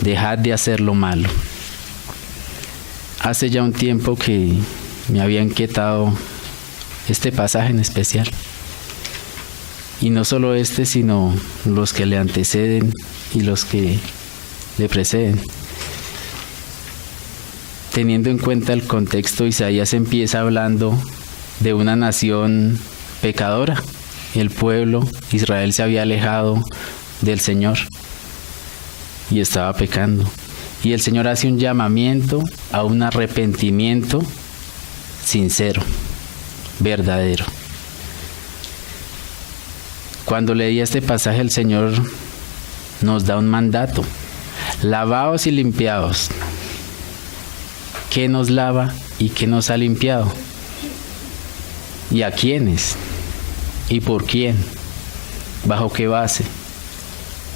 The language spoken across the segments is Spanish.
dejad de hacer lo malo. Hace ya un tiempo que me había inquietado este pasaje en especial. Y no solo este, sino los que le anteceden y los que le preceden. Teniendo en cuenta el contexto, Isaías empieza hablando de una nación pecadora. El pueblo, Israel, se había alejado del Señor y estaba pecando. Y el Señor hace un llamamiento a un arrepentimiento sincero, verdadero. Cuando leía este pasaje, el Señor nos da un mandato: lavaos y limpiaos. ¿Qué nos lava y qué nos ha limpiado? ¿Y a quiénes? ¿Y por quién? ¿Bajo qué base?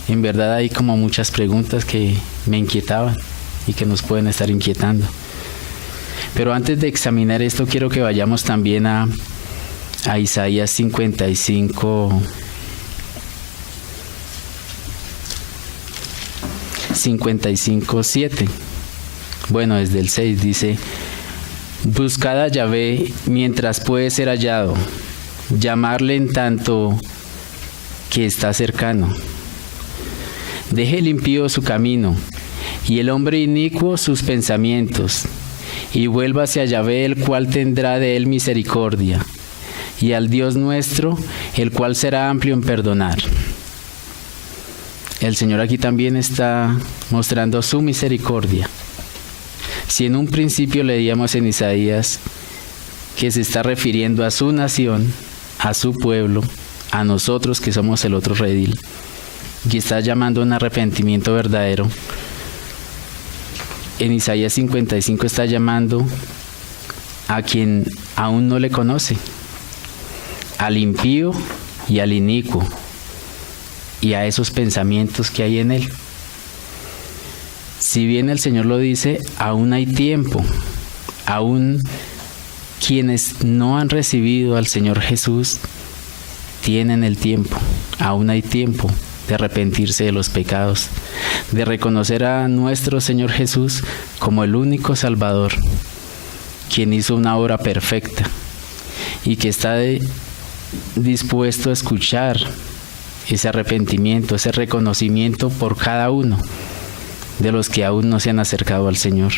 En verdad hay como muchas preguntas que me inquietaban y que nos pueden estar inquietando. Pero antes de examinar esto, quiero que vayamos también a Isaías 55, 7. Bueno, desde el 6 dice: buscad a Yahvé mientras puede ser hallado, llamarle en tanto que está cercano. Deje el impío su camino, y el hombre inicuo sus pensamientos, y vuélvase a Yahvé, el cual tendrá de él misericordia, y al Dios nuestro, el cual será amplio en perdonar. El Señor aquí también está mostrando su misericordia. Si en un principio leíamos en Isaías que se está refiriendo a su nación, a su pueblo, a nosotros que somos el otro redil, y está llamando a un arrepentimiento verdadero, en Isaías 55 está llamando a quien aún no le conoce, al impío y al inicuo, y a esos pensamientos que hay en él. Si bien el Señor lo dice, aún hay tiempo, aún quienes no han recibido al Señor Jesús tienen el tiempo, aún hay tiempo de arrepentirse de los pecados, de reconocer a nuestro Señor Jesús como el único Salvador, quien hizo una obra perfecta y que está dispuesto a escuchar ese arrepentimiento, ese reconocimiento por cada uno de los que aún no se han acercado al Señor.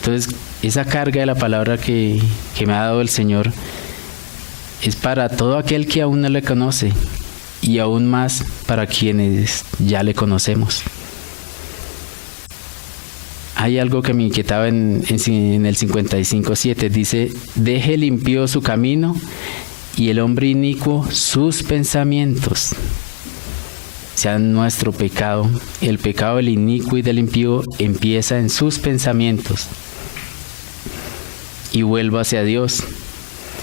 Entonces, esa carga de la palabra que me ha dado el Señor es para todo aquel que aún no le conoce, y aún más para quienes ya le conocemos. Hay algo que me inquietaba en el 55:7, dice: deje el impío su camino y el hombre inicuo sus pensamientos. O sea, nuestro pecado, el pecado del inicuo y del impío empieza en sus pensamientos. Y vuelva hacia Dios,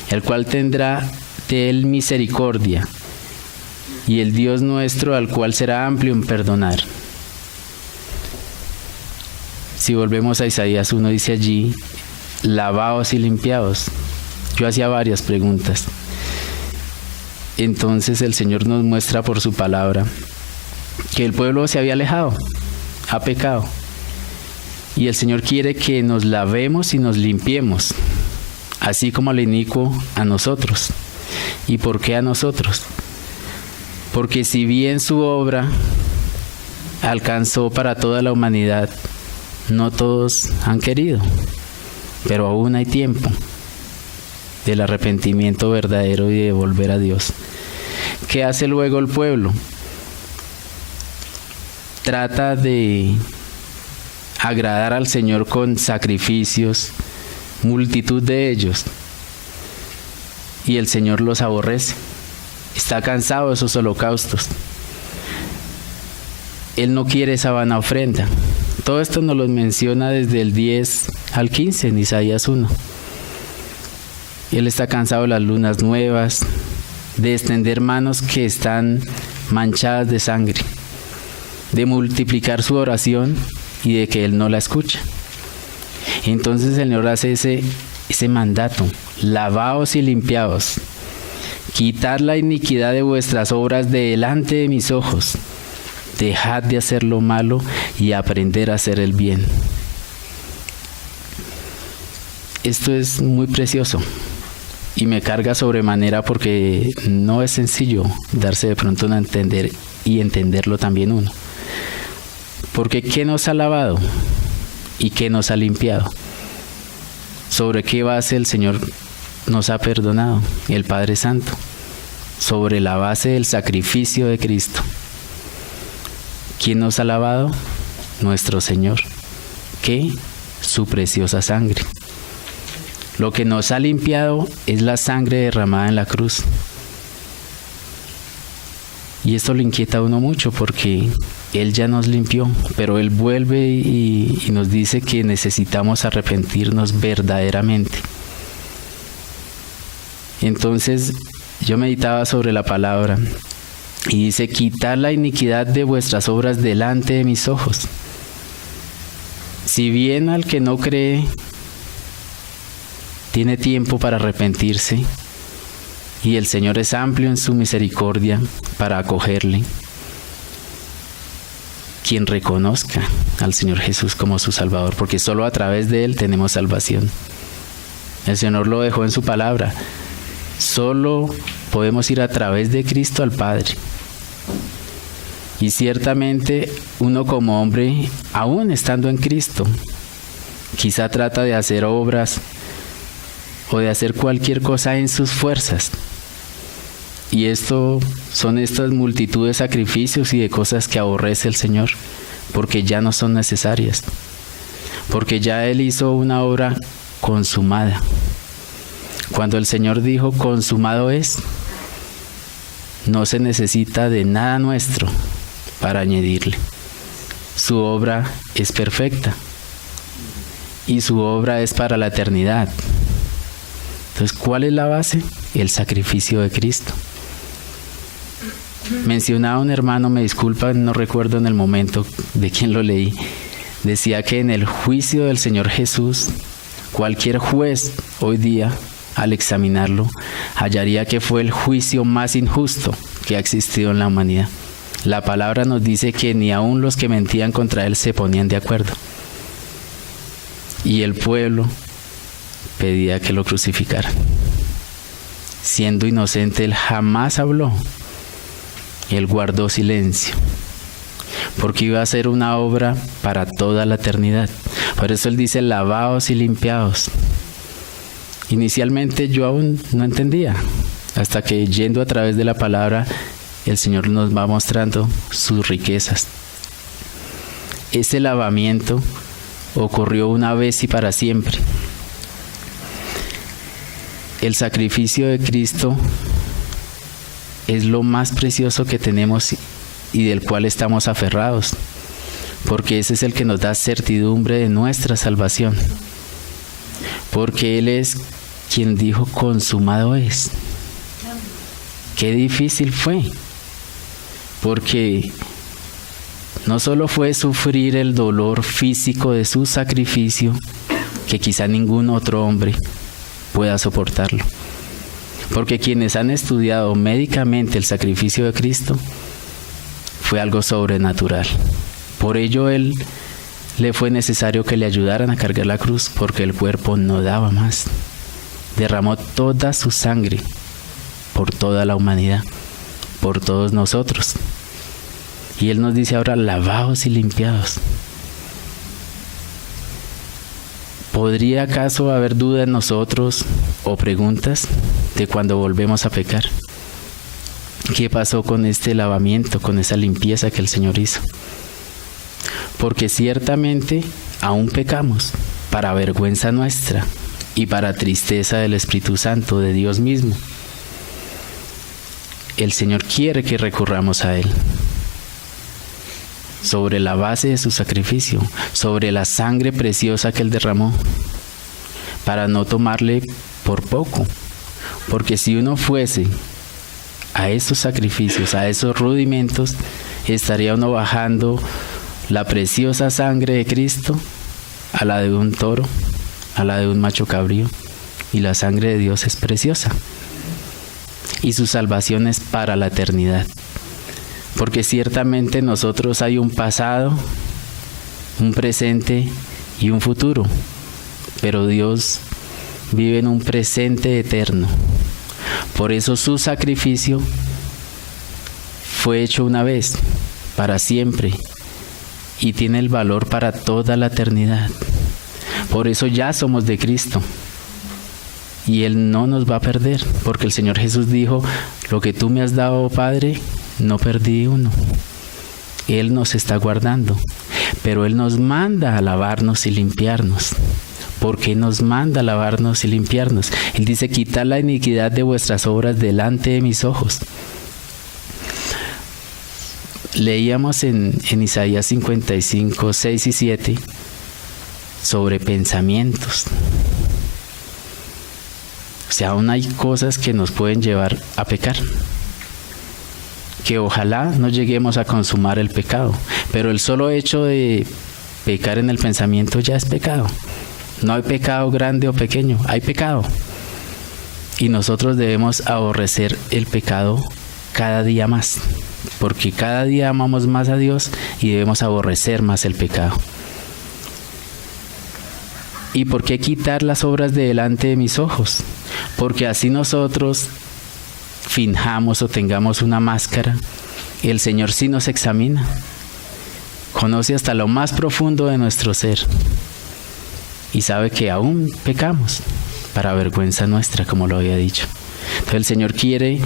el cual tendrá de él misericordia, y el Dios nuestro, al cual será amplio en perdonar. Si volvemos a Isaías 1, dice allí: lavaos y limpiaos. Yo hacía varias preguntas. Entonces el Señor nos muestra por su palabra que el pueblo se había alejado, ha pecado. Y el Señor quiere que nos lavemos y nos limpiemos, así como al inicuo a nosotros. ¿Y por qué a nosotros? Porque si bien su obra alcanzó para toda la humanidad, no todos han querido, pero aún hay tiempo del arrepentimiento verdadero y de volver a Dios. ¿Qué hace luego el pueblo? Trata de agradar al Señor con sacrificios, multitud de ellos, y el Señor los aborrece. Está cansado de esos holocaustos. Él no quiere esa vana ofrenda. Todo esto nos lo menciona desde el 10 al 15 en Isaías 1. Él está cansado de las lunas nuevas, de extender manos que están manchadas de sangre, de multiplicar su oración y de que Él no la escucha. Entonces el Señor hace ese mandato: lavaos y limpiaos, quitad la iniquidad de vuestras obras de delante de mis ojos, Dejad de hacer lo malo y aprender a hacer el bien. Esto es muy precioso y me carga sobremanera porque no es sencillo darse de pronto a entender y entenderlo también uno. Porque ¿qué nos ha lavado y qué nos ha limpiado? ¿Sobre qué base el Señor nos ha perdonado? El Padre Santo. Sobre la base del sacrificio de Cristo. ¿Quién nos ha lavado? Nuestro Señor. ¿Qué? Su preciosa sangre. Lo que nos ha limpiado es la sangre derramada en la cruz. Y esto le inquieta a uno mucho porque Él ya nos limpió, pero Él vuelve y nos dice que necesitamos arrepentirnos verdaderamente. Entonces yo meditaba sobre la palabra y dice: quitad la iniquidad de vuestras obras delante de mis ojos. Si bien al que no cree tiene tiempo para arrepentirse y el Señor es amplio en su misericordia para acogerle, quien reconozca al Señor Jesús como su Salvador, porque solo a través de Él tenemos salvación. El Señor lo dejó en su palabra. Solo podemos ir a través de Cristo al Padre. Y ciertamente uno como hombre, aún estando en Cristo, quizá trata de hacer obras o de hacer cualquier cosa en sus fuerzas. Y son estas multitud de sacrificios y de cosas que aborrece el Señor, porque ya no son necesarias, porque ya Él hizo una obra consumada. Cuando el Señor dijo consumado es, no se necesita de nada nuestro para añadirle. Su obra es perfecta y su obra es para la eternidad. Entonces, ¿cuál es la base? El sacrificio de Cristo. Mencionaba un hermano, me disculpa, no recuerdo en el momento de quién lo leí, decía que en el juicio del Señor Jesús, cualquier juez hoy día, al examinarlo, hallaría que fue el juicio más injusto que ha existido en la humanidad. La palabra nos dice que ni aun los que mentían contra Él se ponían de acuerdo. Y el pueblo pedía que lo crucificaran. Siendo inocente, Él jamás habló. Él guardó silencio, porque iba a ser una obra para toda la eternidad. Por eso Él dice: lavaos y limpiaos. Inicialmente yo aún no entendía, hasta que yendo a través de la palabra, el Señor nos va mostrando sus riquezas. Ese lavamiento ocurrió una vez y para siempre. El sacrificio de Cristo es lo más precioso que tenemos y del cual estamos aferrados, porque ese es el que nos da certidumbre de nuestra salvación, porque Él es quien dijo consumado es. Qué difícil fue, porque no solo fue sufrir el dolor físico de su sacrificio, que quizá ningún otro hombre pueda soportarlo, porque quienes han estudiado médicamente el sacrificio de Cristo, fue algo sobrenatural. Por ello le fue necesario que le ayudaran a cargar la cruz, porque el cuerpo no daba más. Derramó toda su sangre por toda la humanidad, por todos nosotros. Y Él nos dice ahora: lavaos y limpiados. ¿Podría acaso haber duda en nosotros o preguntas de cuando volvemos a pecar? ¿Qué pasó con este lavamiento, con esa limpieza que el Señor hizo? Porque ciertamente aún pecamos, para vergüenza nuestra y para tristeza del Espíritu Santo, de Dios mismo. El Señor quiere que recurramos a Él, sobre la base de su sacrificio, sobre la sangre preciosa que Él derramó, para no tomarle por poco. Porque si uno fuese a esos sacrificios, a esos rudimentos, estaría uno bajando la preciosa sangre de Cristo a la de un toro, a la de un macho cabrío, y la sangre de Dios es preciosa y su salvación es para la eternidad. Porque ciertamente en nosotros hay un pasado, un presente y un futuro, pero Dios vive en un presente eterno. Por eso su sacrificio fue hecho una vez, para siempre, y tiene el valor para toda la eternidad. Por eso ya somos de Cristo, y Él no nos va a perder, porque el Señor Jesús dijo: lo que tú me has dado, Padre, no perdí uno. Él nos está guardando, pero Él nos manda a lavarnos y limpiarnos. ¿Por qué nos manda a lavarnos y limpiarnos? Él dice: quitad la iniquidad de vuestras obras delante de mis ojos. Leíamos en Isaías 55, 6 y 7 sobre pensamientos. O sea, aún hay cosas que nos pueden llevar a pecar. Que ojalá no lleguemos a consumar el pecado, pero el solo hecho de pecar en el pensamiento ya es pecado. No hay pecado grande o pequeño, hay pecado. Y nosotros debemos aborrecer el pecado cada día más, porque cada día amamos más a Dios y debemos aborrecer más el pecado. ¿Y por qué quitar las obras de delante de mis ojos? Porque así nosotros finjamos o tengamos una máscara, el Señor sí nos examina, conoce hasta lo más profundo de nuestro ser y sabe que aún pecamos, para vergüenza nuestra, como lo había dicho. Entonces el Señor quiere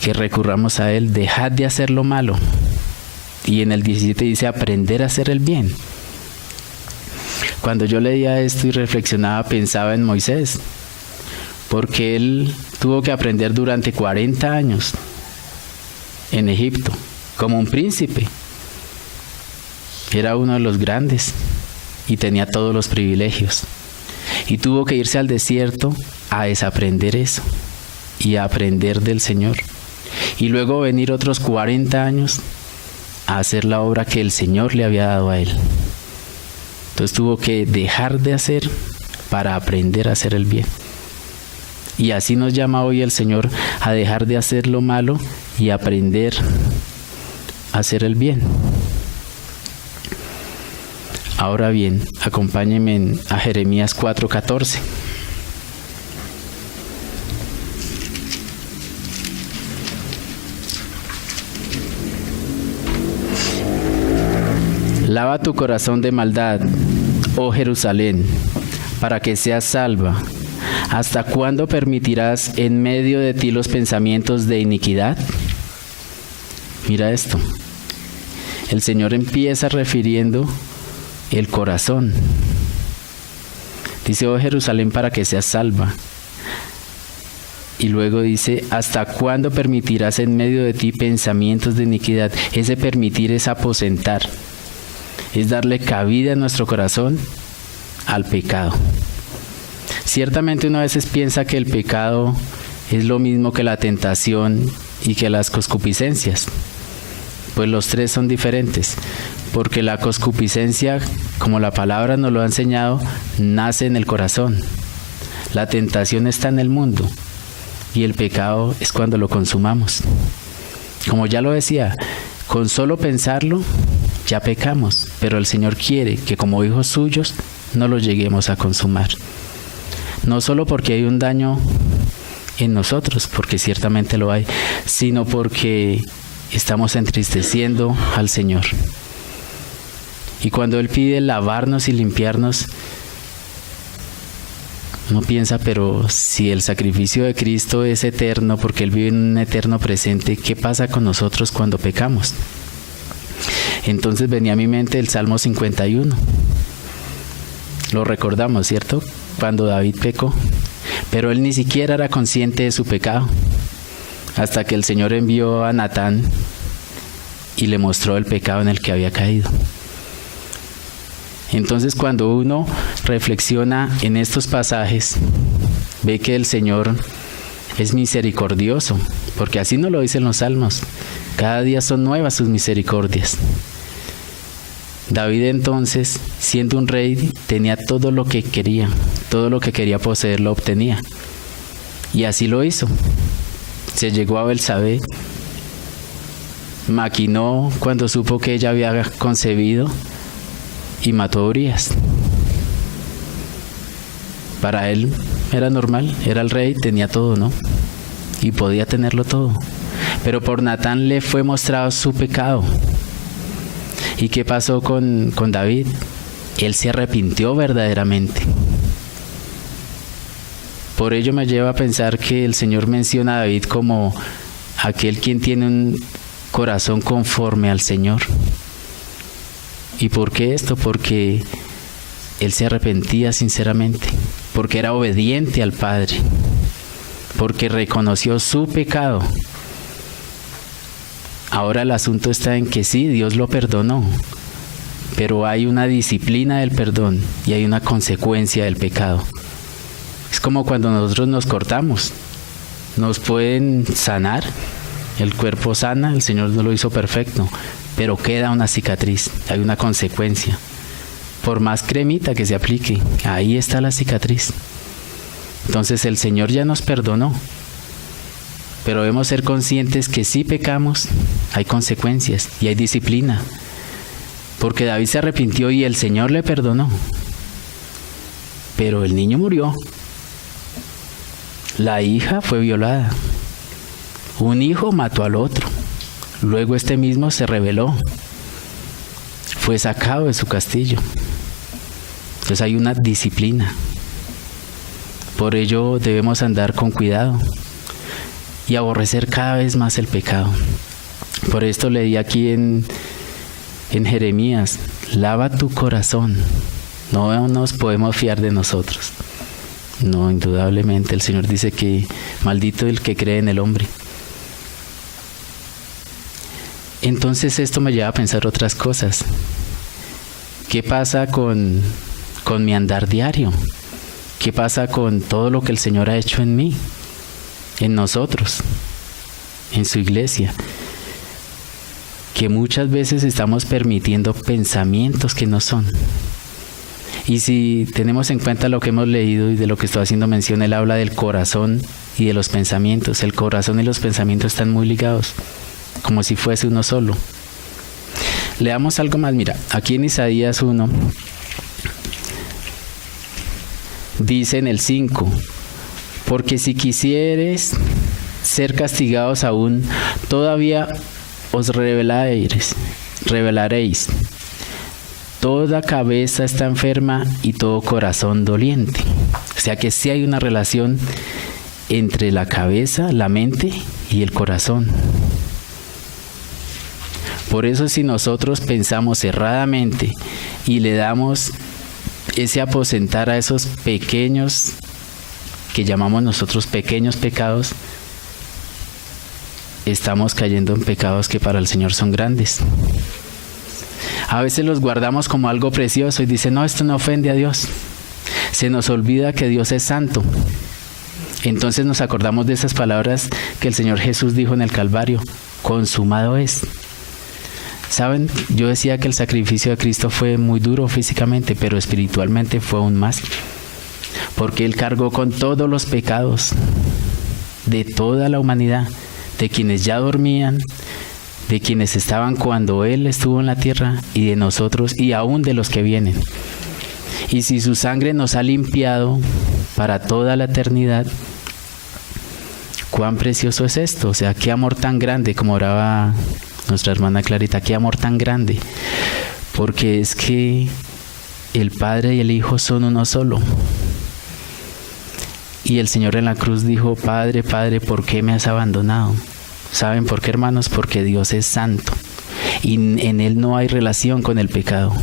que recurramos a Él: dejad de hacer lo malo. Y en el 17 dice: aprender a hacer el bien. Cuando yo leía esto y reflexionaba, pensaba en Moisés, porque él tuvo que aprender durante 40 años en Egipto, como un príncipe. Era uno de los grandes y tenía todos los privilegios. Y tuvo que irse al desierto a desaprender eso y a aprender del Señor. Y luego venir otros 40 años a hacer la obra que el Señor le había dado a él. Entonces tuvo que dejar de hacer para aprender a hacer el bien. Y así nos llama hoy el Señor a dejar de hacer lo malo y aprender a hacer el bien. Ahora bien, acompáñenme a Jeremías 4:14. Lava tu corazón de maldad, oh Jerusalén, para que seas salva. ¿Hasta cuándo permitirás en medio de ti los pensamientos de iniquidad? Mira esto. El Señor empieza refiriendo el corazón. Dice: oh Jerusalén, para que seas salva. Y luego dice: ¿hasta cuándo permitirás en medio de ti pensamientos de iniquidad? Ese permitir es aposentar. Es darle cabida en nuestro corazón al pecado. Ciertamente uno a veces piensa que el pecado es lo mismo que la tentación y que las concupiscencias. Pues los tres son diferentes, porque la concupiscencia, como la palabra nos lo ha enseñado, nace en el corazón. La tentación está en el mundo y el pecado es cuando lo consumamos. Como ya lo decía, con solo pensarlo ya pecamos, pero el Señor quiere que como hijos suyos no lo lleguemos a consumar. No solo porque hay un daño en nosotros, porque ciertamente lo hay, sino porque estamos entristeciendo al Señor. Y cuando Él pide lavarnos y limpiarnos, uno piensa: pero si el sacrificio de Cristo es eterno, porque Él vive en un eterno presente, ¿qué pasa con nosotros cuando pecamos? Entonces venía a mi mente el Salmo 51. Lo recordamos, ¿cierto? Cuando David pecó, pero él ni siquiera era consciente de su pecado, hasta que el Señor envió a Natán y le mostró el pecado en el que había caído. Entonces, cuando uno reflexiona en estos pasajes, ve que el Señor es misericordioso, porque así nos lo dicen los salmos: cada día son nuevas sus misericordias. David entonces, siendo un rey, tenía todo lo que quería poseer lo obtenía. Y así lo hizo. Se llegó a Betsabé maquinó cuando supo que ella había concebido y mató a Urías. Para él era normal, era el rey, tenía todo, ¿no? Y podía tenerlo todo. Pero por Natán le fue mostrado su pecado. ¿Y qué pasó con David? Él se arrepintió verdaderamente. Por ello me lleva a pensar que el Señor menciona a David como aquel quien tiene un corazón conforme al Señor. ¿Y por qué esto? Porque él se arrepentía sinceramente, porque era obediente al Padre, porque reconoció su pecado. Ahora el asunto está en que sí, Dios lo perdonó, pero hay una disciplina del perdón y hay una consecuencia del pecado. Es como cuando nosotros nos cortamos, nos pueden sanar, el cuerpo sana, el Señor no lo hizo perfecto, pero queda una cicatriz, hay una consecuencia. Por más cremita que se aplique, ahí está la cicatriz. Entonces el Señor ya nos perdonó, pero debemos ser conscientes que si pecamos, hay consecuencias y hay disciplina. Porque David se arrepintió y el Señor le perdonó. Pero el niño murió. La hija fue violada. Un hijo mató al otro. Luego este mismo se rebeló. Fue sacado de su castillo. Entonces hay una disciplina. Por ello debemos andar con cuidado y aborrecer cada vez más el pecado. Por esto leí aquí en Jeremías, lava tu corazón. No nos podemos fiar de nosotros. No, indudablemente el Señor dice que maldito el que cree en el hombre. Entonces esto me lleva a pensar otras cosas. ¿Qué pasa con mi andar diario? ¿Qué pasa con todo lo que el Señor ha hecho en mí, en nosotros, en su iglesia? Que muchas veces estamos permitiendo pensamientos que no son. Y si tenemos en cuenta lo que hemos leído y de lo que estoy haciendo mención, él habla del corazón y de los pensamientos. El corazón y los pensamientos están muy ligados, como si fuese uno solo. Leamos algo más, mira, aquí en Isaías 1, dice en el 5, porque si quisieres ser castigados aún, todavía os revelaréis. Toda cabeza está enferma y todo corazón doliente. O sea que sí hay una relación entre la cabeza, la mente y el corazón. Por eso si nosotros pensamos erradamente y le damos ese aposentar a esos pequeños, que llamamos nosotros pequeños pecados, estamos cayendo en pecados que para el Señor son grandes. A veces los guardamos como algo precioso y dicen, no, esto no ofende a Dios. Se nos olvida que Dios es santo. Entonces nos acordamos de esas palabras que el Señor Jesús dijo en el Calvario, consumado es. ¿Saben? Yo decía que el sacrificio de Cristo fue muy duro físicamente, pero espiritualmente fue aún más. Porque Él cargó con todos los pecados de toda la humanidad, de quienes ya dormían, de quienes estaban cuando Él estuvo en la tierra y de nosotros y aún de los que vienen. Y si su sangre nos ha limpiado para toda la eternidad, cuán precioso es esto. O sea, qué amor tan grande, como oraba nuestra hermana Clarita, qué amor tan grande. Porque es que el Padre y el Hijo son uno solo. Y el Señor en la cruz dijo, Padre, Padre, ¿por qué me has abandonado? ¿Saben por qué, hermanos? Porque Dios es santo y en Él no hay relación con el pecado.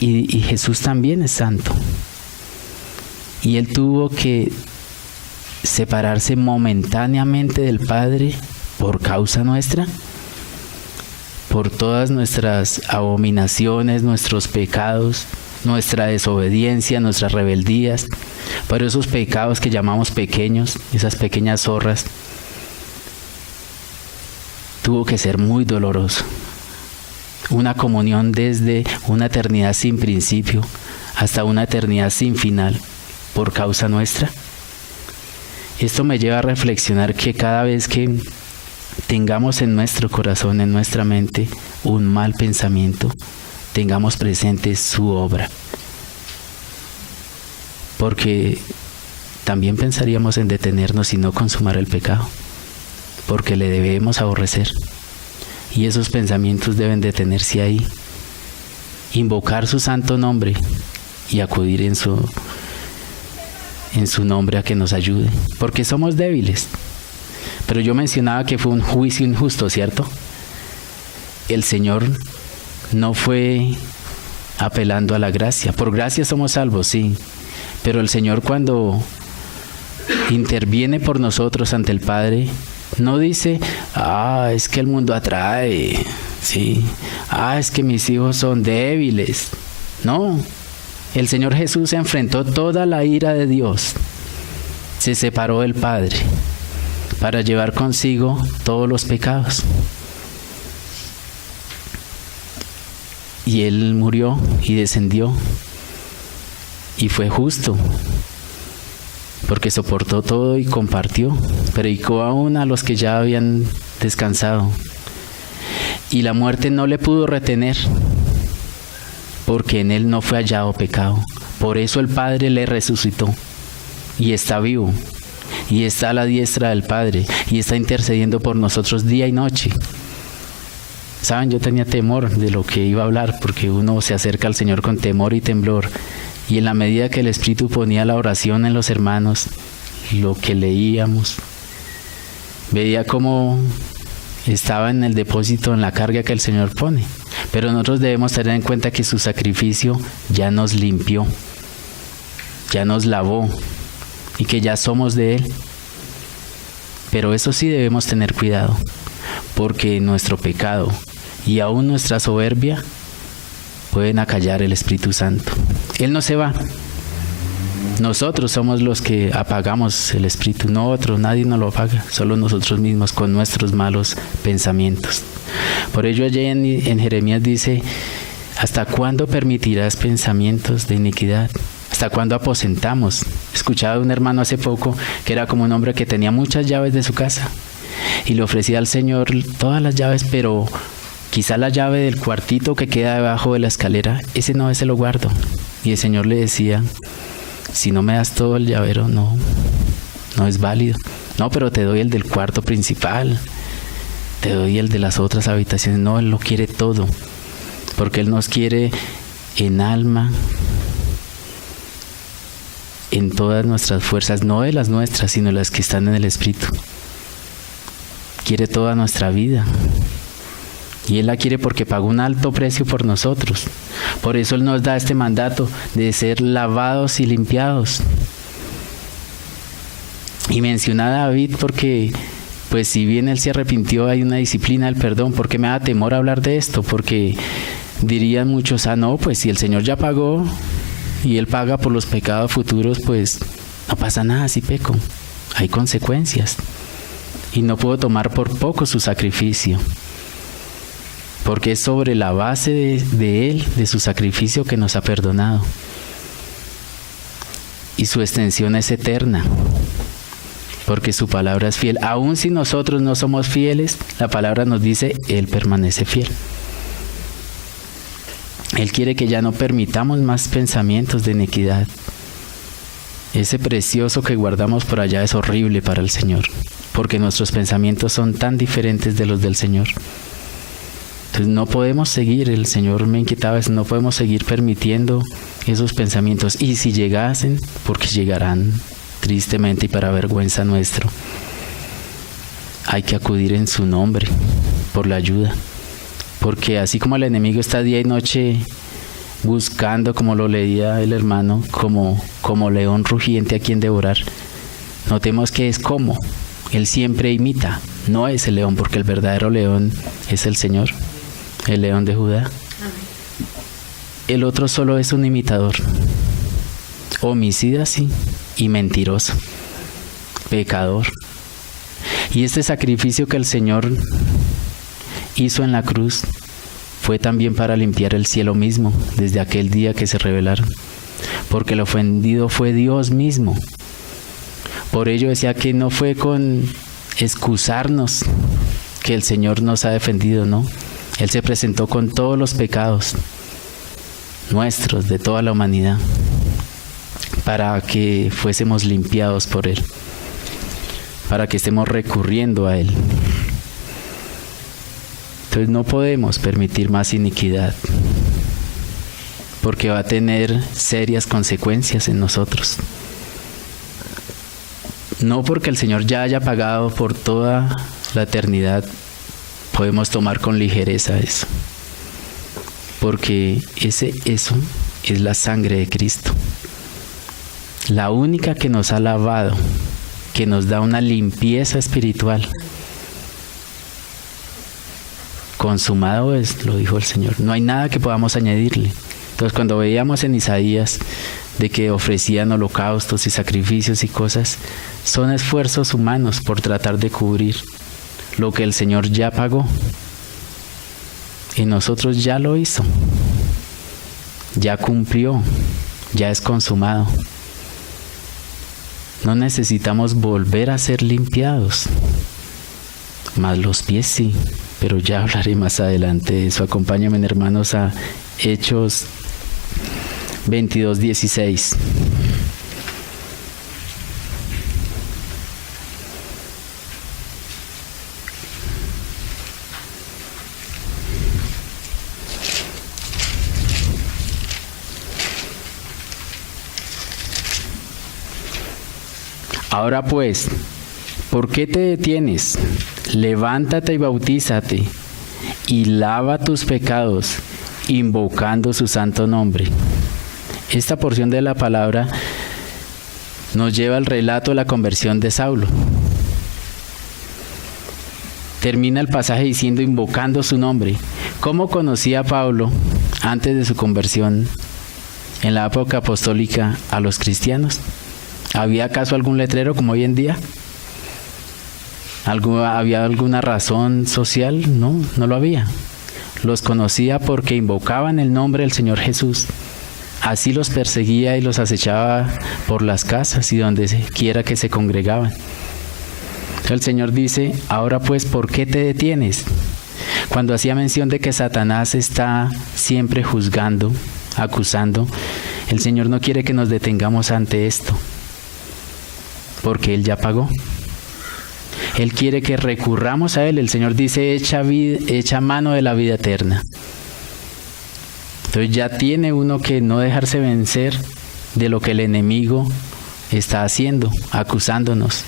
Y Jesús también es santo. Y Él tuvo que separarse momentáneamente del Padre por causa nuestra, por todas nuestras abominaciones, nuestros pecados, nuestra desobediencia, nuestras rebeldías, por esos pecados que llamamos pequeños, esas pequeñas zorras. Tuvo que ser muy doloroso. Una comunión desde una eternidad sin principio hasta una eternidad sin final por causa nuestra. Esto me lleva a reflexionar que cada vez que tengamos en nuestro corazón, en nuestra mente, un mal pensamiento, tengamos presente su obra. Porque también pensaríamos en detenernos y no consumar el pecado, porque le debemos aborrecer. Y esos pensamientos deben detenerse ahí, invocar su santo nombre y acudir en su nombre a que nos ayude, porque somos débiles. Pero yo mencionaba que fue un juicio injusto, ¿cierto? El Señor no fue apelando a la gracia. Por gracia somos salvos, sí, pero el Señor, cuando interviene por nosotros ante el Padre, no dice: es que el mundo atrae, sí, es que mis hijos son débiles. No, el Señor Jesús enfrentó toda la ira de Dios, se separó del Padre para llevar consigo todos los pecados. Y Él murió y descendió y fue justo, porque soportó todo y compartió, predicó aún a los que ya habían descansado. Y la muerte no le pudo retener, porque en Él no fue hallado pecado. Por eso el Padre le resucitó y está vivo, y está a la diestra del Padre, y está intercediendo por nosotros día y noche. Saben, yo tenía temor de lo que iba a hablar, porque uno se acerca al Señor con temor y temblor. Y en la medida que el Espíritu ponía la oración en los hermanos, lo que leíamos, veía cómo estaba en el depósito, en la carga que el Señor pone. Pero nosotros debemos tener en cuenta que su sacrificio ya nos limpió, ya nos lavó, y que ya somos de Él. Pero eso sí debemos tener cuidado, porque nuestro pecado y aún nuestra soberbia pueden acallar el Espíritu Santo. Él no se va. Nosotros somos los que apagamos el Espíritu, no otro, nadie nos lo apaga, solo nosotros mismos con nuestros malos pensamientos. Por ello allí en Jeremías dice: ¿hasta cuándo permitirás pensamientos de iniquidad? ¿Hasta cuándo aposentamos? Escuchaba de un hermano hace poco que era como un hombre que tenía muchas llaves de su casa y le ofrecía al Señor todas las llaves, pero quizá la llave del cuartito que queda debajo de la escalera, ese lo guardo. Y el Señor le decía: si no me das todo el llavero, no es válido. No, pero te doy el del cuarto principal, te doy el de las otras habitaciones. No, Él lo quiere todo, porque Él nos quiere en alma, en todas nuestras fuerzas, no de las nuestras, sino las que están en el Espíritu. Quiere toda nuestra vida. Y Él la quiere porque pagó un alto precio por nosotros. Por eso Él nos da este mandato de ser lavados y limpiados. Y menciona a David porque, pues si bien él se arrepintió, hay una disciplina del perdón. ¿Por qué me da temor hablar de esto? Porque dirían muchos: no, pues si el Señor ya pagó y Él paga por los pecados futuros, pues no pasa nada si peco. Hay consecuencias. Y no puedo tomar por poco su sacrificio, porque es sobre la base de Él, de su sacrificio, que nos ha perdonado. Y su extensión es eterna, porque su palabra es fiel. Aun si nosotros no somos fieles, la palabra nos dice: Él permanece fiel. Él quiere que ya no permitamos más pensamientos de iniquidad. Ese precioso que guardamos por allá es horrible para el Señor, porque nuestros pensamientos son tan diferentes de los del Señor. Entonces no podemos seguir, el Señor me inquietaba eso, no podemos seguir permitiendo esos pensamientos. Y si llegasen, porque llegarán tristemente y para vergüenza nuestro, hay que acudir en su nombre por la ayuda. Porque así como el enemigo está día y noche buscando, como lo leía el hermano, como león rugiente a quien devorar, notemos que es como Él siempre imita, no es el león, porque el verdadero león es el Señor, el león de Judá. El otro solo es un imitador, homicida sí, y mentiroso, pecador. Y este sacrificio que el Señor hizo en la cruz fue también para limpiar el cielo mismo desde aquel día que se rebelaron, porque el ofendido fue Dios mismo. Por ello decía que no fue con excusarnos que el Señor nos ha defendido, no. Él se presentó con todos los pecados nuestros, de toda la humanidad, para que fuésemos limpiados por Él, para que estemos recurriendo a Él. Entonces no podemos permitir más iniquidad, porque va a tener serias consecuencias en nosotros. No porque el Señor ya haya pagado por toda la eternidad, podemos tomar con ligereza eso, porque eso es la sangre de Cristo, la única que nos ha lavado, que nos da una limpieza espiritual. Consumado es, lo dijo el Señor, no hay nada que podamos añadirle. Entonces cuando veíamos en Isaías de que ofrecían holocaustos y sacrificios y cosas, son esfuerzos humanos por tratar de cubrir lo que el Señor ya pagó. Y nosotros ya lo hizo, ya cumplió, ya es consumado. No necesitamos volver a ser limpiados, más los pies sí, pero ya hablaré más adelante de eso. Acompáñenme, hermanos, a Hechos 22:16. Ahora pues, ¿por qué te detienes? Levántate y bautízate, y lava tus pecados, invocando su santo nombre. Esta porción de la palabra nos lleva al relato de la conversión de Saulo. Termina el pasaje diciendo invocando su nombre. ¿Cómo conocía Pablo antes de su conversión en la época apostólica a los cristianos? ¿Había acaso algún letrero como hoy en día? ¿Había alguna razón social? No, no lo había. Los conocía porque invocaban el nombre del Señor Jesús. Así los perseguía y los acechaba por las casas y donde quiera que se congregaban. El Señor dice, ahora pues, ¿por qué te detienes? Cuando hacía mención de que Satanás está siempre juzgando, acusando, el Señor no quiere que nos detengamos ante esto, porque Él ya pagó. Él quiere que recurramos a Él. El Señor dice, echa mano de la vida eterna. Entonces ya tiene uno que no dejarse vencer de lo que el enemigo está haciendo, acusándonos.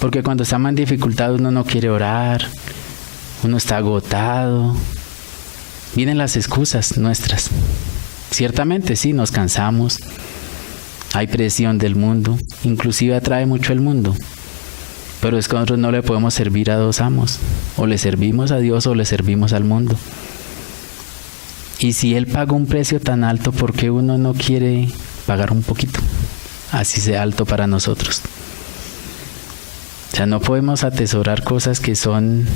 Porque cuando estamos en dificultad uno no quiere orar, uno está agotado. Vienen las excusas nuestras. Ciertamente sí, nos cansamos. Hay presión del mundo, inclusive atrae mucho el mundo. Pero es que nosotros no le podemos servir a dos amos. O le servimos a Dios o le servimos al mundo. Y si Él paga un precio tan alto, ¿por qué uno no quiere pagar un poquito? Así sea alto para nosotros. O sea, no podemos atesorar cosas que son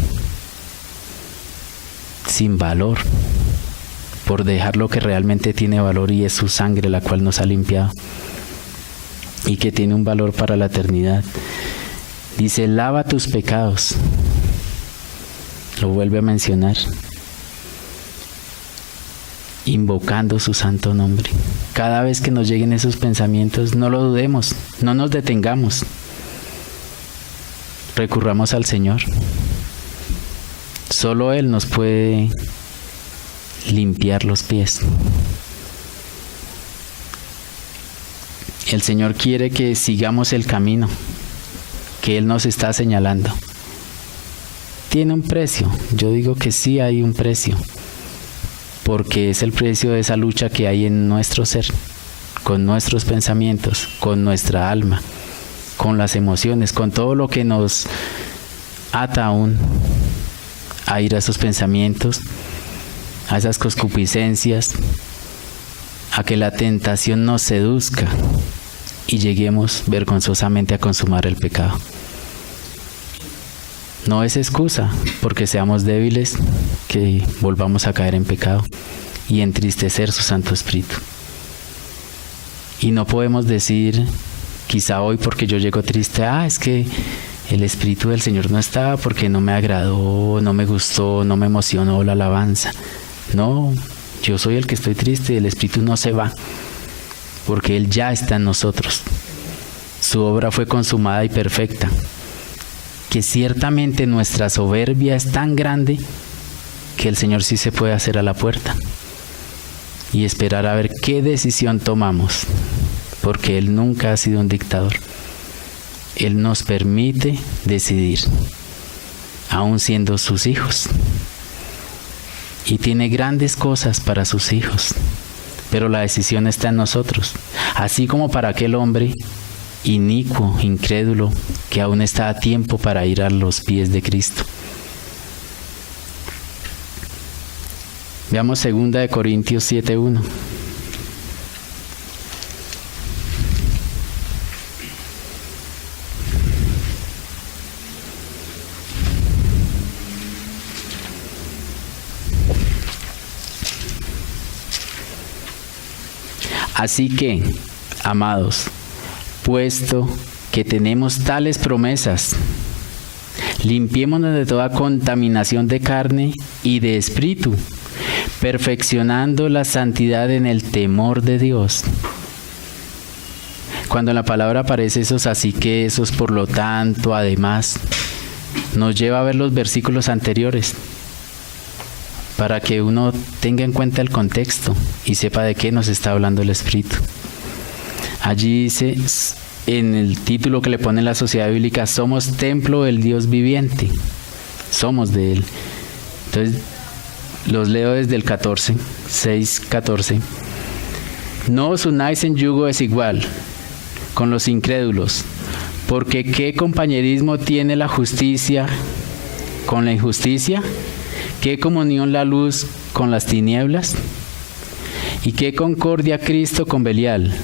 sin valor, por dejar lo que realmente tiene valor, y es su sangre la cual nos ha limpiado y que tiene un valor para la eternidad. Dice, lava tus pecados. Lo vuelve a mencionar. Invocando su santo nombre. Cada vez que nos lleguen esos pensamientos, no lo dudemos, no nos detengamos. Recurramos al Señor. Solo Él nos puede limpiar los pies. El Señor quiere que sigamos el camino que Él nos está señalando. Tiene un precio. Yo digo que sí hay un precio, porque es el precio de esa lucha que hay en nuestro ser, con nuestros pensamientos, con nuestra alma, con las emociones, con todo lo que nos ata aún a ir a esos pensamientos, a esas concupiscencias, a que la tentación nos seduzca y lleguemos vergonzosamente a consumar el pecado. No es excusa porque seamos débiles que volvamos a caer en pecado y entristecer su Santo Espíritu. Y no podemos decir, quizá hoy porque yo llego triste, es que el Espíritu del Señor no estaba porque no me agradó, no me gustó, no me emocionó la alabanza. No, yo soy el que estoy triste, el Espíritu no se va, porque Él ya está en nosotros. Su obra fue consumada y perfecta. Que ciertamente nuestra soberbia es tan grande que el Señor sí se puede hacer a la puerta y esperar a ver qué decisión tomamos, porque Él nunca ha sido un dictador. Él nos permite decidir, aun siendo sus hijos. Y tiene grandes cosas para sus hijos, pero la decisión está en nosotros. Así como para aquel hombre inicuo, incrédulo, que aún está a tiempo para ir a los pies de Cristo. Veamos 2 Corintios 7:1. Así que, amados, puesto que tenemos tales promesas, limpiémonos de toda contaminación de carne y de espíritu, perfeccionando la santidad en el temor de Dios. Cuando en la palabra aparece esos así que, esos por lo tanto, además, nos lleva a ver los versículos anteriores, para que uno tenga en cuenta el contexto y sepa de qué nos está hablando el Espíritu. Allí dice, en el título que le pone la Sociedad Bíblica, somos templo del Dios viviente, somos de Él. Entonces, los leo desde el 6:14. No os unáis en yugo desigual con los incrédulos, porque ¿qué compañerismo tiene la justicia con la injusticia? ¿Qué comunión la luz con las tinieblas? ¿Y qué concordia Cristo con Belial?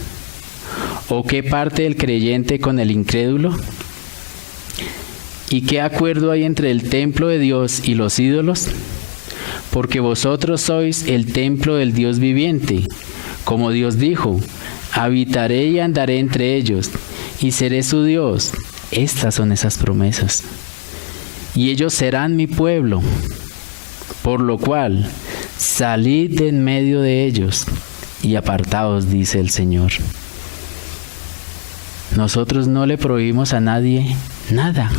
¿O qué parte del creyente con el incrédulo? ¿Y qué acuerdo hay entre el templo de Dios y los ídolos? Porque vosotros sois el templo del Dios viviente. Como Dios dijo, habitaré y andaré entre ellos, y seré su Dios. Estas son esas promesas. Y ellos serán mi pueblo. Por lo cual, salid de en medio de ellos y apartaos, dice el Señor. Nosotros no le prohibimos a nadie nada.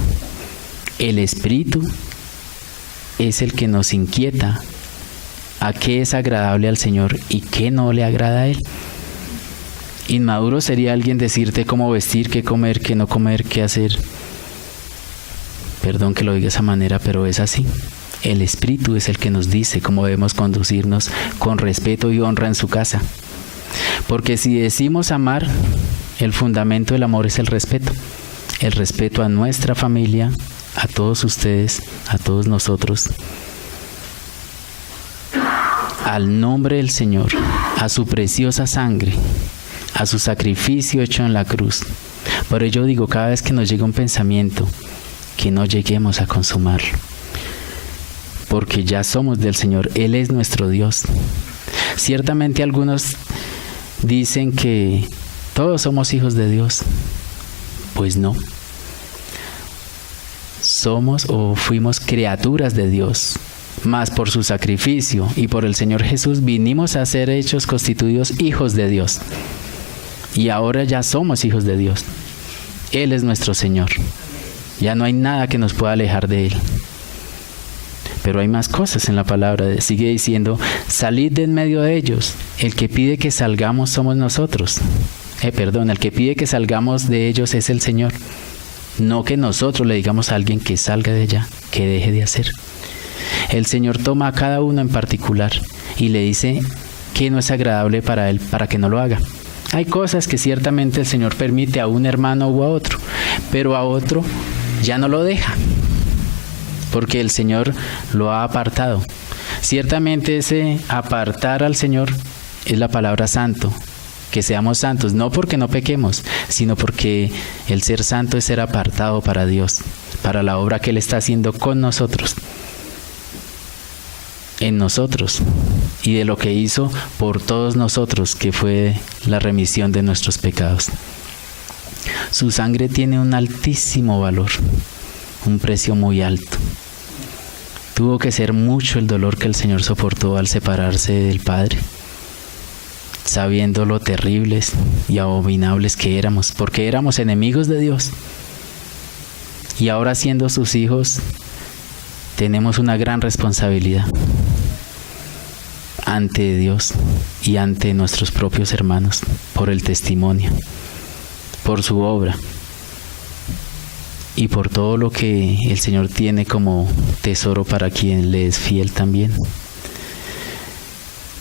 El Espíritu es el que nos inquieta a qué es agradable al Señor y qué no le agrada a Él. Inmaduro sería alguien decirte cómo vestir, qué comer, qué no comer, qué hacer. Perdón que lo diga de esa manera, pero es así. El Espíritu es el que nos dice cómo debemos conducirnos con respeto y honra en su casa. Porque si decimos amar, el fundamento del amor es el respeto. El respeto a nuestra familia, a todos ustedes, a todos nosotros. Al nombre del Señor, a su preciosa sangre, a su sacrificio hecho en la cruz. Por ello digo, cada vez que nos llega un pensamiento, que no lleguemos a consumarlo. Porque ya somos del Señor, Él es nuestro Dios. Ciertamente algunos dicen que todos somos hijos de Dios. Pues no. Somos o fuimos criaturas de Dios, mas por su sacrificio y por el Señor Jesús vinimos a ser hechos, constituidos hijos de Dios. Y ahora ya somos hijos de Dios. Él es nuestro Señor. Ya no hay nada que nos pueda alejar de Él. Pero hay más cosas en la palabra. Sigue diciendo, salid de en medio de ellos. El que pide que salgamos somos nosotros. El que pide que salgamos de ellos es el Señor. No que nosotros le digamos a alguien que salga de allá, que deje de hacer. El Señor toma a cada uno en particular y le dice que no es agradable para él, para que no lo haga. Hay cosas que ciertamente el Señor permite a un hermano u a otro, pero a otro ya no lo deja, porque el Señor lo ha apartado. Ciertamente ese apartar al Señor es la palabra santo, que seamos santos, no porque no pequemos, sino porque el ser santo es ser apartado para Dios, para la obra que Él está haciendo con nosotros, en nosotros, y de lo que hizo por todos nosotros, que fue la remisión de nuestros pecados. Su sangre tiene un altísimo valor. un precio muy alto. Tuvo que ser mucho el dolor que el Señor soportó al separarse del Padre, sabiendo lo terribles y abominables que éramos, porque éramos enemigos de Dios. Y ahora, siendo sus hijos, tenemos una gran responsabilidad ante Dios y ante nuestros propios hermanos, por el testimonio, por su obra y por todo lo que el Señor tiene como tesoro para quien le es fiel también.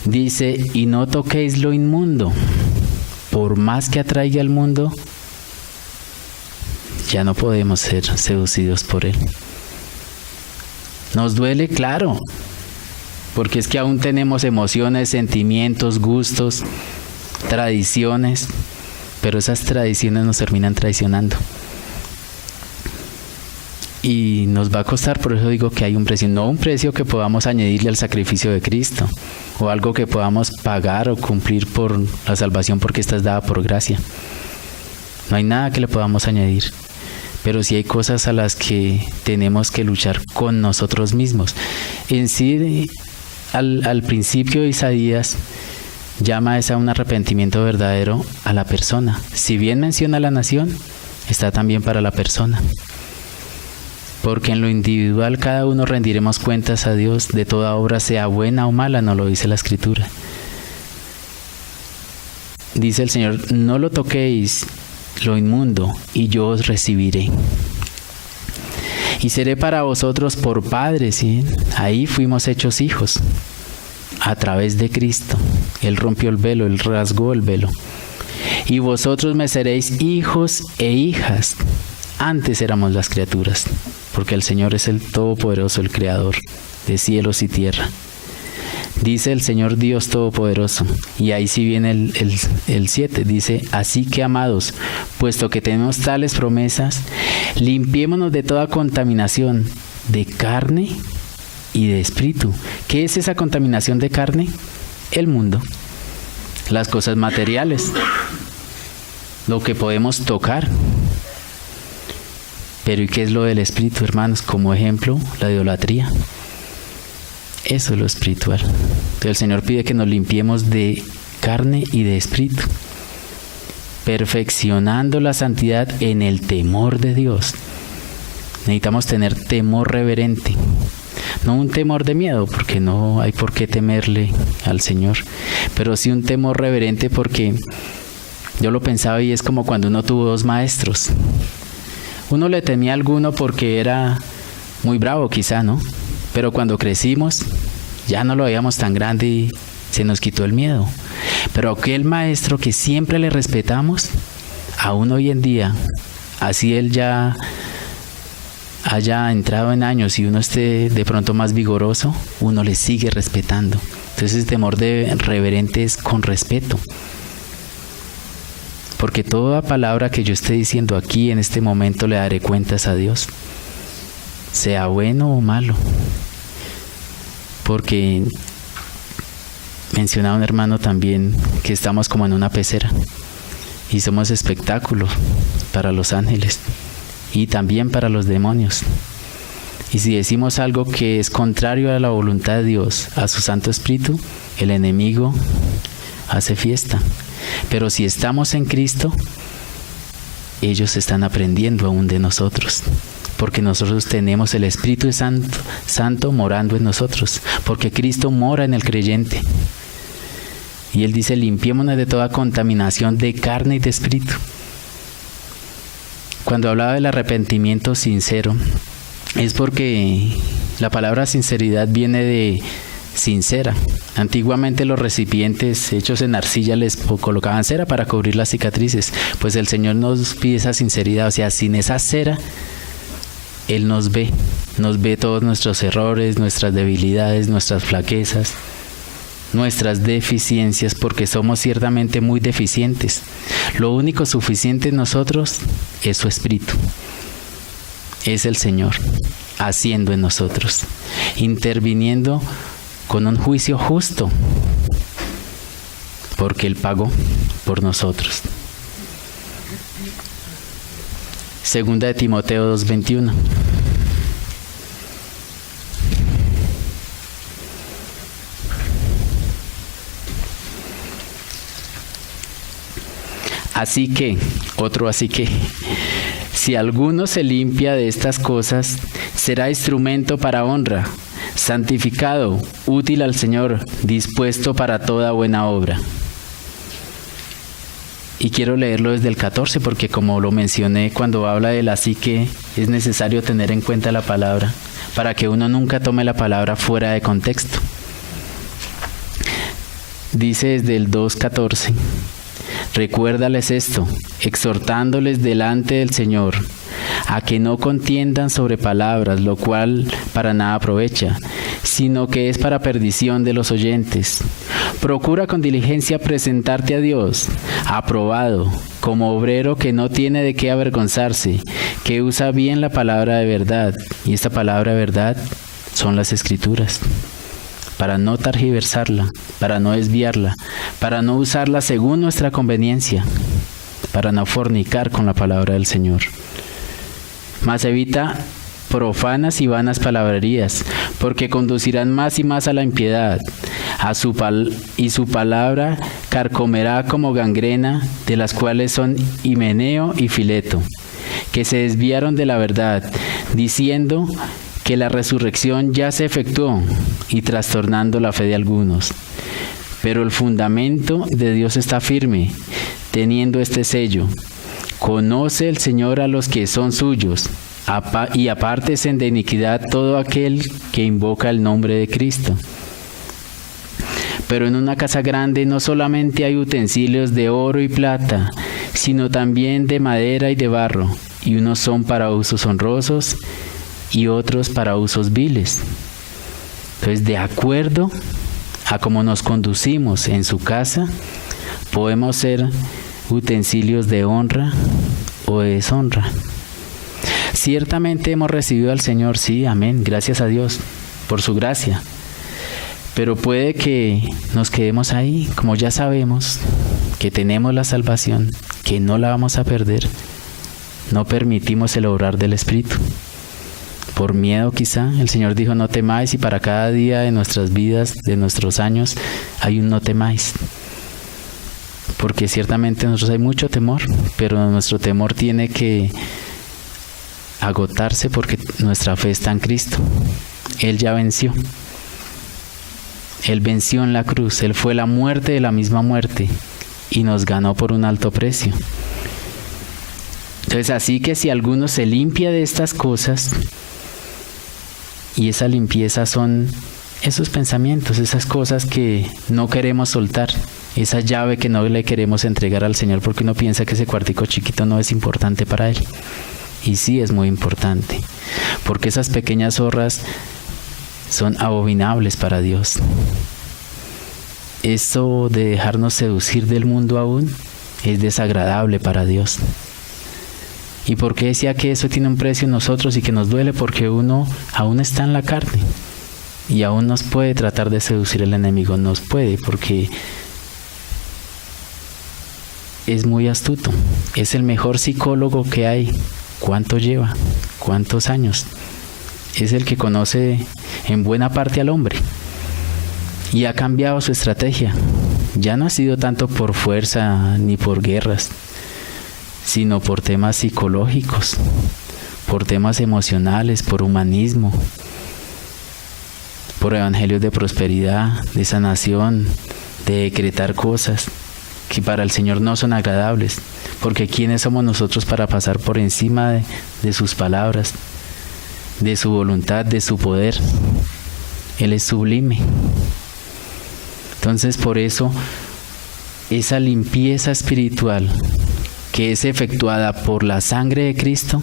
Dice, y no toquéis lo inmundo, por más que atraiga al mundo, ya no podemos ser seducidos por él. Nos duele, claro, porque es que aún tenemos emociones, sentimientos, gustos, tradiciones, pero esas tradiciones nos terminan traicionando. Y nos va a costar, por eso digo que hay un precio, no un precio que podamos añadirle al sacrificio de Cristo, o algo que podamos pagar o cumplir por la salvación, porque esta es dada por gracia. No hay nada que le podamos añadir, pero sí hay cosas a las que tenemos que luchar con nosotros mismos. En sí, al principio Isaías llama a un arrepentimiento verdadero a la persona. Si bien menciona a la nación, está también para la persona. Porque en lo individual cada uno rendiremos cuentas a Dios de toda obra, sea buena o mala, nos lo dice la Escritura. Dice el Señor, no lo toquéis lo inmundo, y yo os recibiré. Y seré para vosotros por padres, ¿sí? Ahí fuimos hechos hijos, a través de Cristo. Él rompió el velo, Él rasgó el velo. Y vosotros me seréis hijos e hijas. Antes éramos las criaturas, porque el Señor es el Todopoderoso, el Creador de cielos y tierra. Dice el Señor Dios Todopoderoso, y ahí sí viene el 7, dice, así que amados, puesto que tenemos tales promesas, limpiémonos de toda contaminación de carne y de espíritu. ¿Qué es esa contaminación de carne? El mundo, las cosas materiales, lo que podemos tocar. Pero ¿y qué es lo del espíritu, hermanos? Como ejemplo, la idolatría. Eso es lo espiritual. Entonces el Señor pide que nos limpiemos de carne y de espíritu, perfeccionando la santidad en el temor de Dios. Necesitamos tener temor reverente, no un temor de miedo, porque no hay por qué temerle al Señor, pero sí un temor reverente, porque yo lo pensaba y es como cuando uno tuvo dos maestros. Uno le temía a alguno porque era muy bravo quizá, ¿no? Pero cuando crecimos ya no lo veíamos tan grande y se nos quitó el miedo. Pero aquel maestro que siempre le respetamos, aún hoy en día, así él ya haya entrado en años y uno esté de pronto más vigoroso, uno le sigue respetando. Entonces el temor reverente es con respeto. Porque toda palabra que yo esté diciendo aquí en este momento le daré cuentas a Dios, sea bueno o malo. Porque mencionaba un hermano también que estamos como en una pecera y somos espectáculo para los ángeles y también para los demonios. Y si decimos algo que es contrario a la voluntad de Dios, a su Santo Espíritu, el enemigo hace fiesta. Pero si estamos en Cristo, ellos están aprendiendo aún de nosotros, porque nosotros tenemos el Espíritu Santo morando en nosotros, porque Cristo mora en el creyente. Y Él dice, limpiémonos de toda contaminación de carne y de espíritu. Cuando hablaba del arrepentimiento sincero, es porque la palabra sinceridad viene de sincera. Antiguamente los recipientes hechos en arcilla les colocaban cera para cubrir las cicatrices. Pues el Señor nos pide esa sinceridad, o sea, sin esa cera, Él nos ve todos nuestros errores, nuestras debilidades, nuestras flaquezas, nuestras deficiencias, porque somos ciertamente muy deficientes. Lo único suficiente en nosotros es su Espíritu. Es el Señor haciendo en nosotros, interviniendo con un juicio justo, porque Él pagó por nosotros. Segunda de Timoteo 2:21. Así que, si alguno se limpia de estas cosas, será instrumento para honra, santificado, útil al Señor, dispuesto para toda buena obra. Y quiero leerlo desde el 14 porque, como lo mencioné cuando habla del así que, es necesario tener en cuenta la palabra para que uno nunca tome la palabra fuera de contexto. Dice desde el 2:14: recuérdales esto, exhortándoles delante del Señor, a que no contiendan sobre palabras, lo cual para nada aprovecha, sino que es para perdición de los oyentes. Procura con diligencia presentarte a Dios, aprobado, como obrero que no tiene de qué avergonzarse, que usa bien la palabra de verdad. Y esta palabra de verdad son las Escrituras. Para no tergiversarla, para no desviarla, para no usarla según nuestra conveniencia, para no fornicar con la palabra del Señor. Mas evita profanas y vanas palabrerías, porque conducirán más y más a la impiedad, y su palabra carcomerá como gangrena, de las cuales son Himeneo y Fileto, que se desviaron de la verdad, diciendo que la resurrección ya se efectuó, y trastornando la fe de algunos. Pero el fundamento de Dios está firme, teniendo este sello: conoce el Señor a los que son suyos, y apártese de iniquidad todo aquel que invoca el nombre de Cristo. Pero en una casa grande no solamente hay utensilios de oro y plata, sino también de madera y de barro, y unos son para usos honrosos y otros para usos viles. Entonces, de acuerdo a cómo nos conducimos en su casa, podemos ser utensilios de honra o de deshonra. Ciertamente hemos recibido al Señor, sí, amén, gracias a Dios por su gracia. Pero puede que nos quedemos ahí, como ya sabemos que tenemos la salvación, que no la vamos a perder. No permitimos el obrar del Espíritu. Por miedo quizá, el Señor dijo no temáis, y para cada día de nuestras vidas, de nuestros años, hay un no temáis. Porque ciertamente nosotros hay mucho temor, pero nuestro temor tiene que agotarse porque nuestra fe está en Cristo. Él ya venció. Él venció en la cruz. Él fue la muerte de la misma muerte y nos ganó por un alto precio. Entonces, así que si alguno se limpia de estas cosas, y esa limpieza son esos pensamientos, esas cosas que no queremos soltar, esa llave que no le queremos entregar al Señor porque uno piensa que ese cuartico chiquito no es importante para Él. Y sí es muy importante, porque esas pequeñas zorras son abominables para Dios. Eso de dejarnos seducir del mundo aún es desagradable para Dios. ¿Y por qué decía que eso tiene un precio en nosotros y que nos duele? Porque uno aún está en la carne y aún nos puede tratar de seducir el enemigo. Nos puede, porque es muy astuto. Es el mejor psicólogo que hay. ¿Cuánto lleva? ¿Cuántos años? Es el que conoce en buena parte al hombre y ha cambiado su estrategia. Ya no ha sido tanto por fuerza ni por guerras, sino por temas psicológicos, por temas emocionales, por humanismo, por evangelios de prosperidad, de sanación, de decretar cosas que para el Señor no son agradables, porque ¿quiénes somos nosotros para pasar por encima de sus palabras, de su voluntad, de su poder? Él es sublime. Entonces, por eso, esa limpieza espiritual que es efectuada por la sangre de Cristo,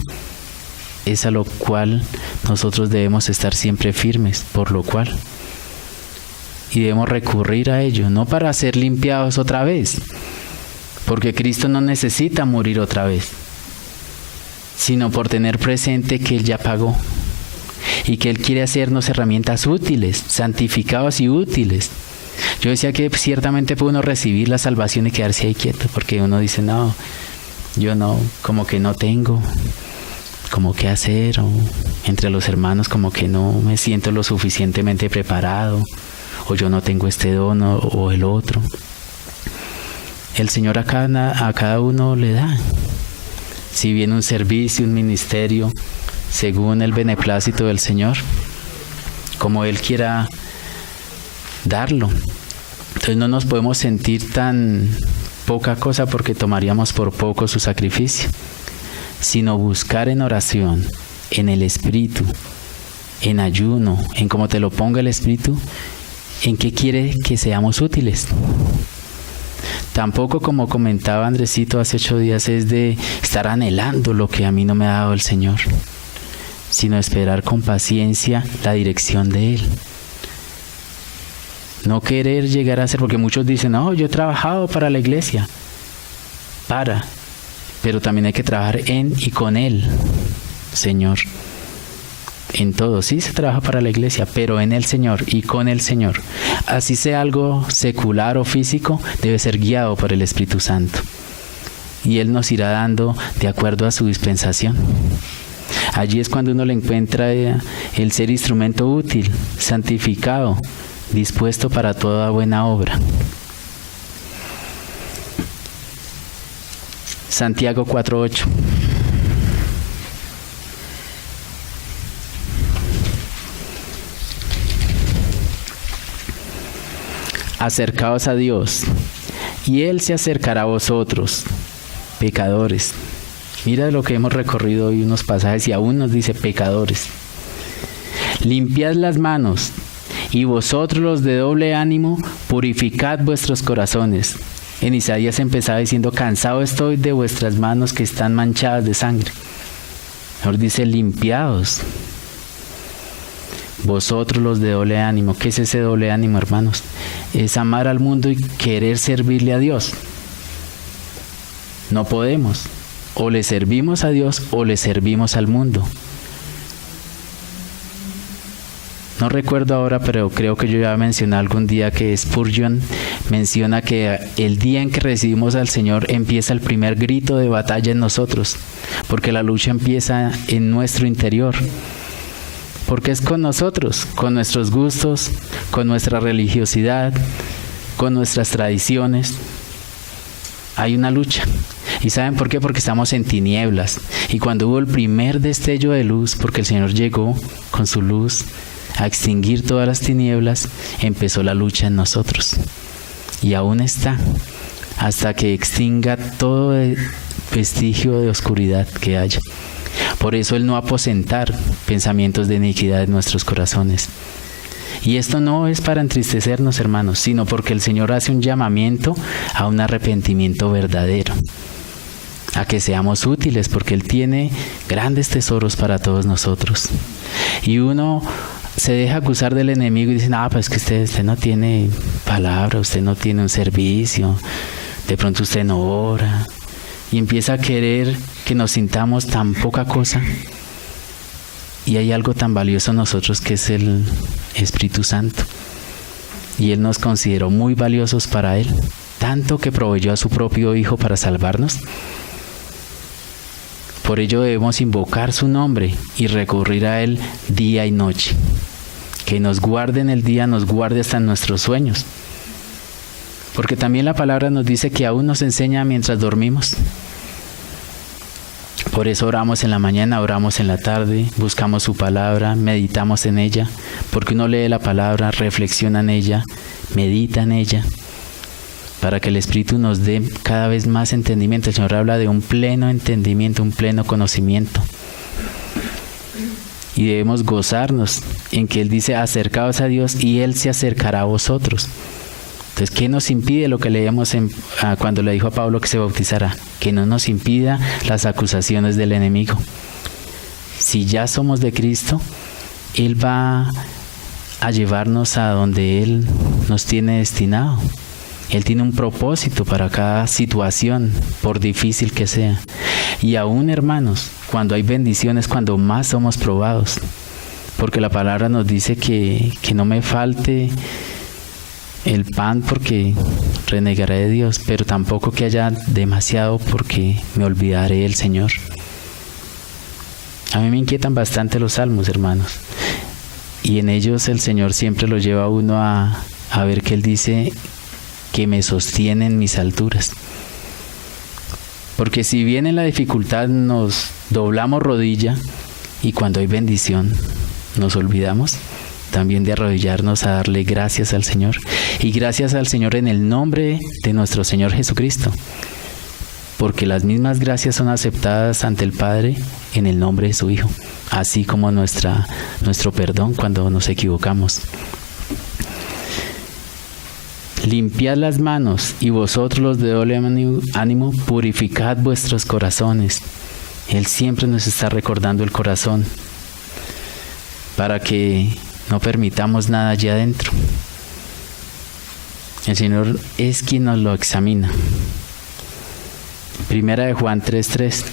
es a lo cual nosotros debemos estar siempre firmes, por lo cual. Y debemos recurrir a ello, no para ser limpiados otra vez, porque Cristo no necesita morir otra vez, sino por tener presente que Él ya pagó y que Él quiere hacernos herramientas útiles, santificados y útiles. Yo decía que ciertamente puede uno recibir la salvación y quedarse ahí quieto, porque uno dice, no, yo no, como que no tengo, como qué hacer, o entre los hermanos como que no me siento lo suficientemente preparado, o yo no tengo este don o el otro. el Señor a cada uno le da. Si viene un servicio, un ministerio, según el beneplácito del Señor, como Él quiera darlo. Entonces no nos podemos sentir tan poca cosa porque tomaríamos por poco su sacrificio, sino buscar en oración, en el Espíritu, en ayuno, en cómo te lo ponga el Espíritu, en qué quiere que seamos útiles. Tampoco, como comentaba Andresito hace 8 días, es de estar anhelando lo que a mí no me ha dado el Señor, sino esperar con paciencia la dirección de Él. No querer llegar a ser, porque muchos dicen, no, yo he trabajado para la iglesia. Pero también hay que trabajar en y con Él, Señor. En todo, sí se trabaja para la iglesia, pero en el Señor y con el Señor. Así sea algo secular o físico, debe ser guiado por el Espíritu Santo. Y Él nos irá dando de acuerdo a su dispensación. Allí es cuando uno le encuentra el ser instrumento útil, santificado, dispuesto para toda buena obra. Santiago 4:8. Acercaos a Dios, y Él se acercará a vosotros, pecadores. Mira lo que hemos recorrido hoy, unos pasajes, y aún nos dice pecadores. Limpiad las manos, y vosotros los de doble ánimo, purificad vuestros corazones. En Isaías empezaba diciendo, cansado estoy de vuestras manos que están manchadas de sangre. Ahora dice, limpiados. Vosotros los de doble ánimo. ¿Qué es ese doble ánimo, hermanos? Es amar al mundo y querer servirle a Dios. No podemos. O le servimos a Dios o le servimos al mundo. No recuerdo ahora, pero creo que yo ya mencioné algún día que Spurgeon menciona que el día en que recibimos al Señor empieza el primer grito de batalla en nosotros, porque la lucha empieza en nuestro interior. Porque es con nosotros, con nuestros gustos, con nuestra religiosidad, con nuestras tradiciones. Hay una lucha. ¿Y saben por qué? Porque estamos en tinieblas. Y cuando hubo el primer destello de luz, porque el Señor llegó con su luz a extinguir todas las tinieblas, empezó la lucha en nosotros. Y aún está, hasta que extinga todo vestigio de oscuridad que haya. Por eso Él no aposentar pensamientos de iniquidad en nuestros corazones. Y esto no es para entristecernos, hermanos, sino porque el Señor hace un llamamiento a un arrepentimiento verdadero, a que seamos útiles, porque Él tiene grandes tesoros para todos nosotros. Y uno se deja acusar del enemigo y dice, pues que usted no tiene palabra, usted no tiene un servicio, de pronto usted no ora. Y empieza a querer que nos sintamos tan poca cosa. Y hay algo tan valioso en nosotros que es el Espíritu Santo. Y Él nos consideró muy valiosos para Él, tanto que proveyó a su propio Hijo para salvarnos. Por ello debemos invocar su nombre y recurrir a Él día y noche. Que nos guarde en el día, nos guarde hasta en nuestros sueños. Porque también la palabra nos dice que aún nos enseña mientras dormimos. Por eso oramos en la mañana, oramos en la tarde, buscamos su palabra, meditamos en ella, porque uno lee la palabra, reflexiona en ella, medita en ella, para que el Espíritu nos dé cada vez más entendimiento. El Señor habla de un pleno entendimiento, un pleno conocimiento. Y debemos gozarnos en que Él dice, acercaos a Dios y Él se acercará a vosotros. Entonces, ¿qué nos impide lo que leíamos cuando le dijo a Pablo que se bautizara? Que no nos impida las acusaciones del enemigo. Si ya somos de Cristo, Él va a llevarnos a donde Él nos tiene destinado. Él tiene un propósito para cada situación, por difícil que sea. Y aún, hermanos, cuando hay bendiciones, cuando más somos probados. Porque la palabra nos dice que no me falte el pan porque renegaré de Dios, pero tampoco que haya demasiado porque me olvidaré del Señor. A mí me inquietan bastante los salmos, hermanos, y en ellos el Señor siempre lo lleva a uno a ver que Él dice que me sostiene en mis alturas. Porque si bien en la dificultad nos doblamos rodilla y cuando hay bendición nos olvidamos también de arrodillarnos a darle gracias al Señor. Y gracias al Señor en el nombre de nuestro Señor Jesucristo. Porque las mismas gracias son aceptadas ante el Padre en el nombre de su Hijo. Así como nuestro perdón cuando nos equivocamos. Limpiad las manos y vosotros los de doble ánimo, purificad vuestros corazones. Él siempre nos está recordando el corazón para que no permitamos nada allá adentro. El Señor es quien nos lo examina. Primera de Juan 3:3.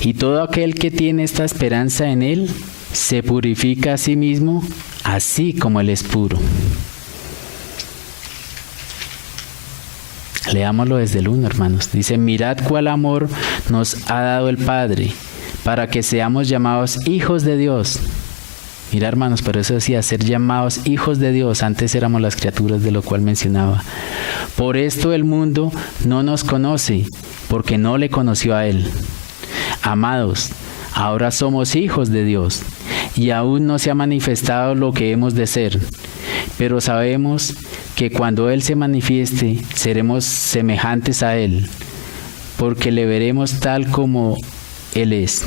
Y todo aquel que tiene esta esperanza en Él, se purifica a sí mismo, así como Él es puro. Leámoslo desde el 1, hermanos. Dice, mirad cuál amor nos ha dado el Padre, para que seamos llamados hijos de Dios. Mira, hermanos, pero eso decía, ser llamados hijos de Dios. Antes éramos las criaturas, de lo cual mencionaba. Por esto el mundo no nos conoce, porque no le conoció a Él. Amados, ahora somos hijos de Dios, y aún no se ha manifestado lo que hemos de ser, pero sabemos que cuando Él se manifieste, seremos semejantes a Él, porque le veremos tal como Él es.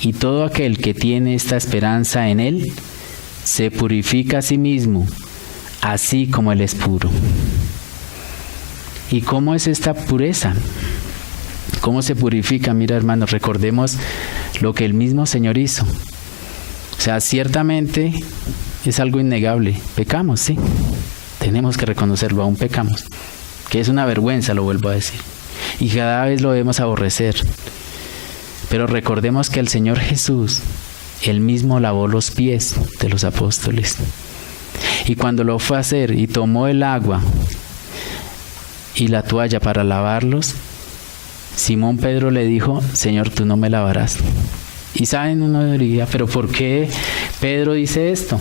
Y todo aquel que tiene esta esperanza en Él, se purifica a sí mismo, así como Él es puro. ¿Y cómo es esta pureza? ¿Cómo se purifica? Mira, hermanos, recordemos lo que el mismo Señor hizo. O sea, ciertamente es algo innegable. Pecamos, sí. Tenemos que reconocerlo, aún pecamos. Que es una vergüenza, lo vuelvo a decir. Y cada vez lo debemos aborrecer. Pero recordemos que el Señor Jesús, Él mismo lavó los pies de los apóstoles. Y cuando lo fue a hacer y tomó el agua y la toalla para lavarlos, Simón Pedro le dijo, Señor, tú no me lavarás. Y saben, uno diría, pero ¿por qué Pedro dice esto?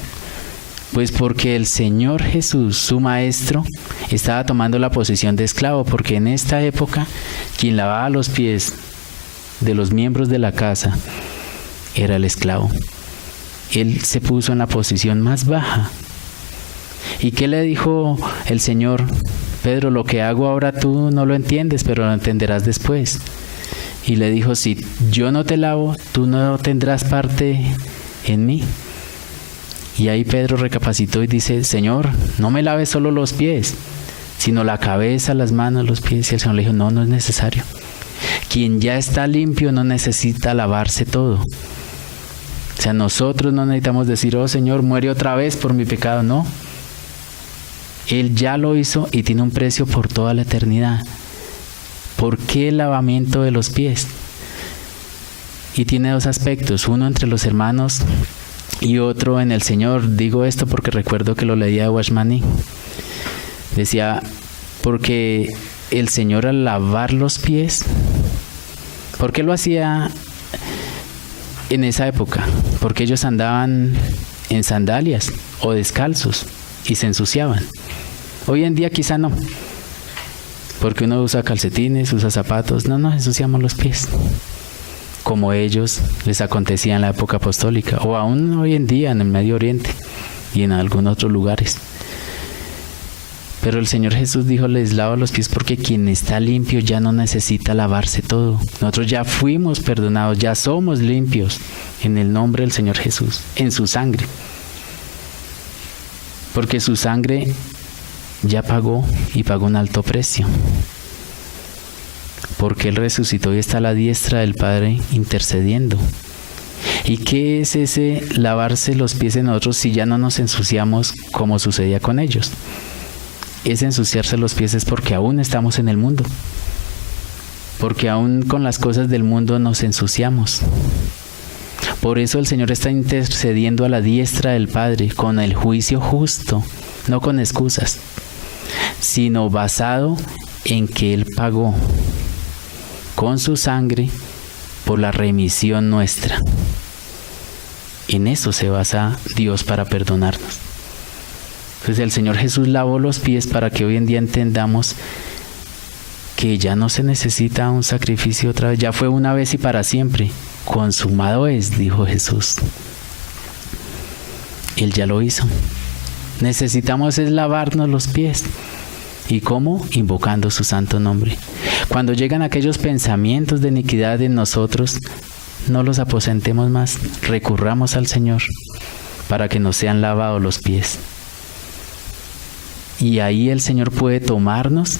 Pues porque el Señor Jesús, su maestro, estaba tomando la posición de esclavo, porque en esta época quien lavaba los pies de los miembros de la casa era el esclavo. Él se puso en la posición más baja. ¿Y qué le dijo el Señor? Pedro, lo que hago ahora tú no lo entiendes, pero lo entenderás después. Y le dijo, si yo no te lavo, tú no tendrás parte en mí. Y ahí Pedro recapacitó y dice, Señor, no me laves solo los pies, sino la cabeza, las manos, los pies. Y el Señor le dijo, no es necesario. Quien ya está limpio no necesita lavarse todo. O sea, nosotros no necesitamos decir, oh Señor, muere otra vez por mi pecado. No. Él ya lo hizo y tiene un precio por toda la eternidad. ¿Por qué el lavamiento de los pies? Y tiene dos aspectos, uno entre los hermanos y otro en el Señor. Digo esto porque recuerdo que lo leía de Washmani. Decía, porque el Señor al lavar los pies, ¿por qué lo hacía en esa época? Porque ellos andaban en sandalias o descalzos y se ensuciaban. Hoy en día quizá no, porque uno usa calcetines, usa zapatos, no nos ensuciamos los pies, como ellos les acontecía en la época apostólica, o aún hoy en día en el Medio Oriente y en algunos otros lugares. Pero el Señor Jesús dijo, les lavo los pies porque quien está limpio ya no necesita lavarse todo. Nosotros ya fuimos perdonados, ya somos limpios en el nombre del Señor Jesús, en su sangre. Porque su sangre ya pagó y pagó un alto precio. Porque Él resucitó y está a la diestra del Padre intercediendo. ¿Y qué es ese lavarse los pies en nosotros si ya no nos ensuciamos como sucedía con ellos? Es ensuciarse los pies es porque aún estamos en el mundo. Porque aún con las cosas del mundo nos ensuciamos. Por eso el Señor está intercediendo a la diestra del Padre con el juicio justo, no con excusas, sino basado en que Él pagó con su sangre por la remisión nuestra. En eso se basa Dios para perdonarnos. Entonces el Señor Jesús lavó los pies para que hoy en día entendamos que ya no se necesita un sacrificio otra vez, ya fue una vez y para siempre. Consumado es, dijo Jesús. Él ya lo hizo. Necesitamos es lavarnos los pies. ¿Y cómo? Invocando su santo nombre. Cuando llegan aquellos pensamientos de iniquidad en nosotros, no los aposentemos más. Recurramos al Señor para que nos sean lavados los pies. Y ahí el Señor puede tomarnos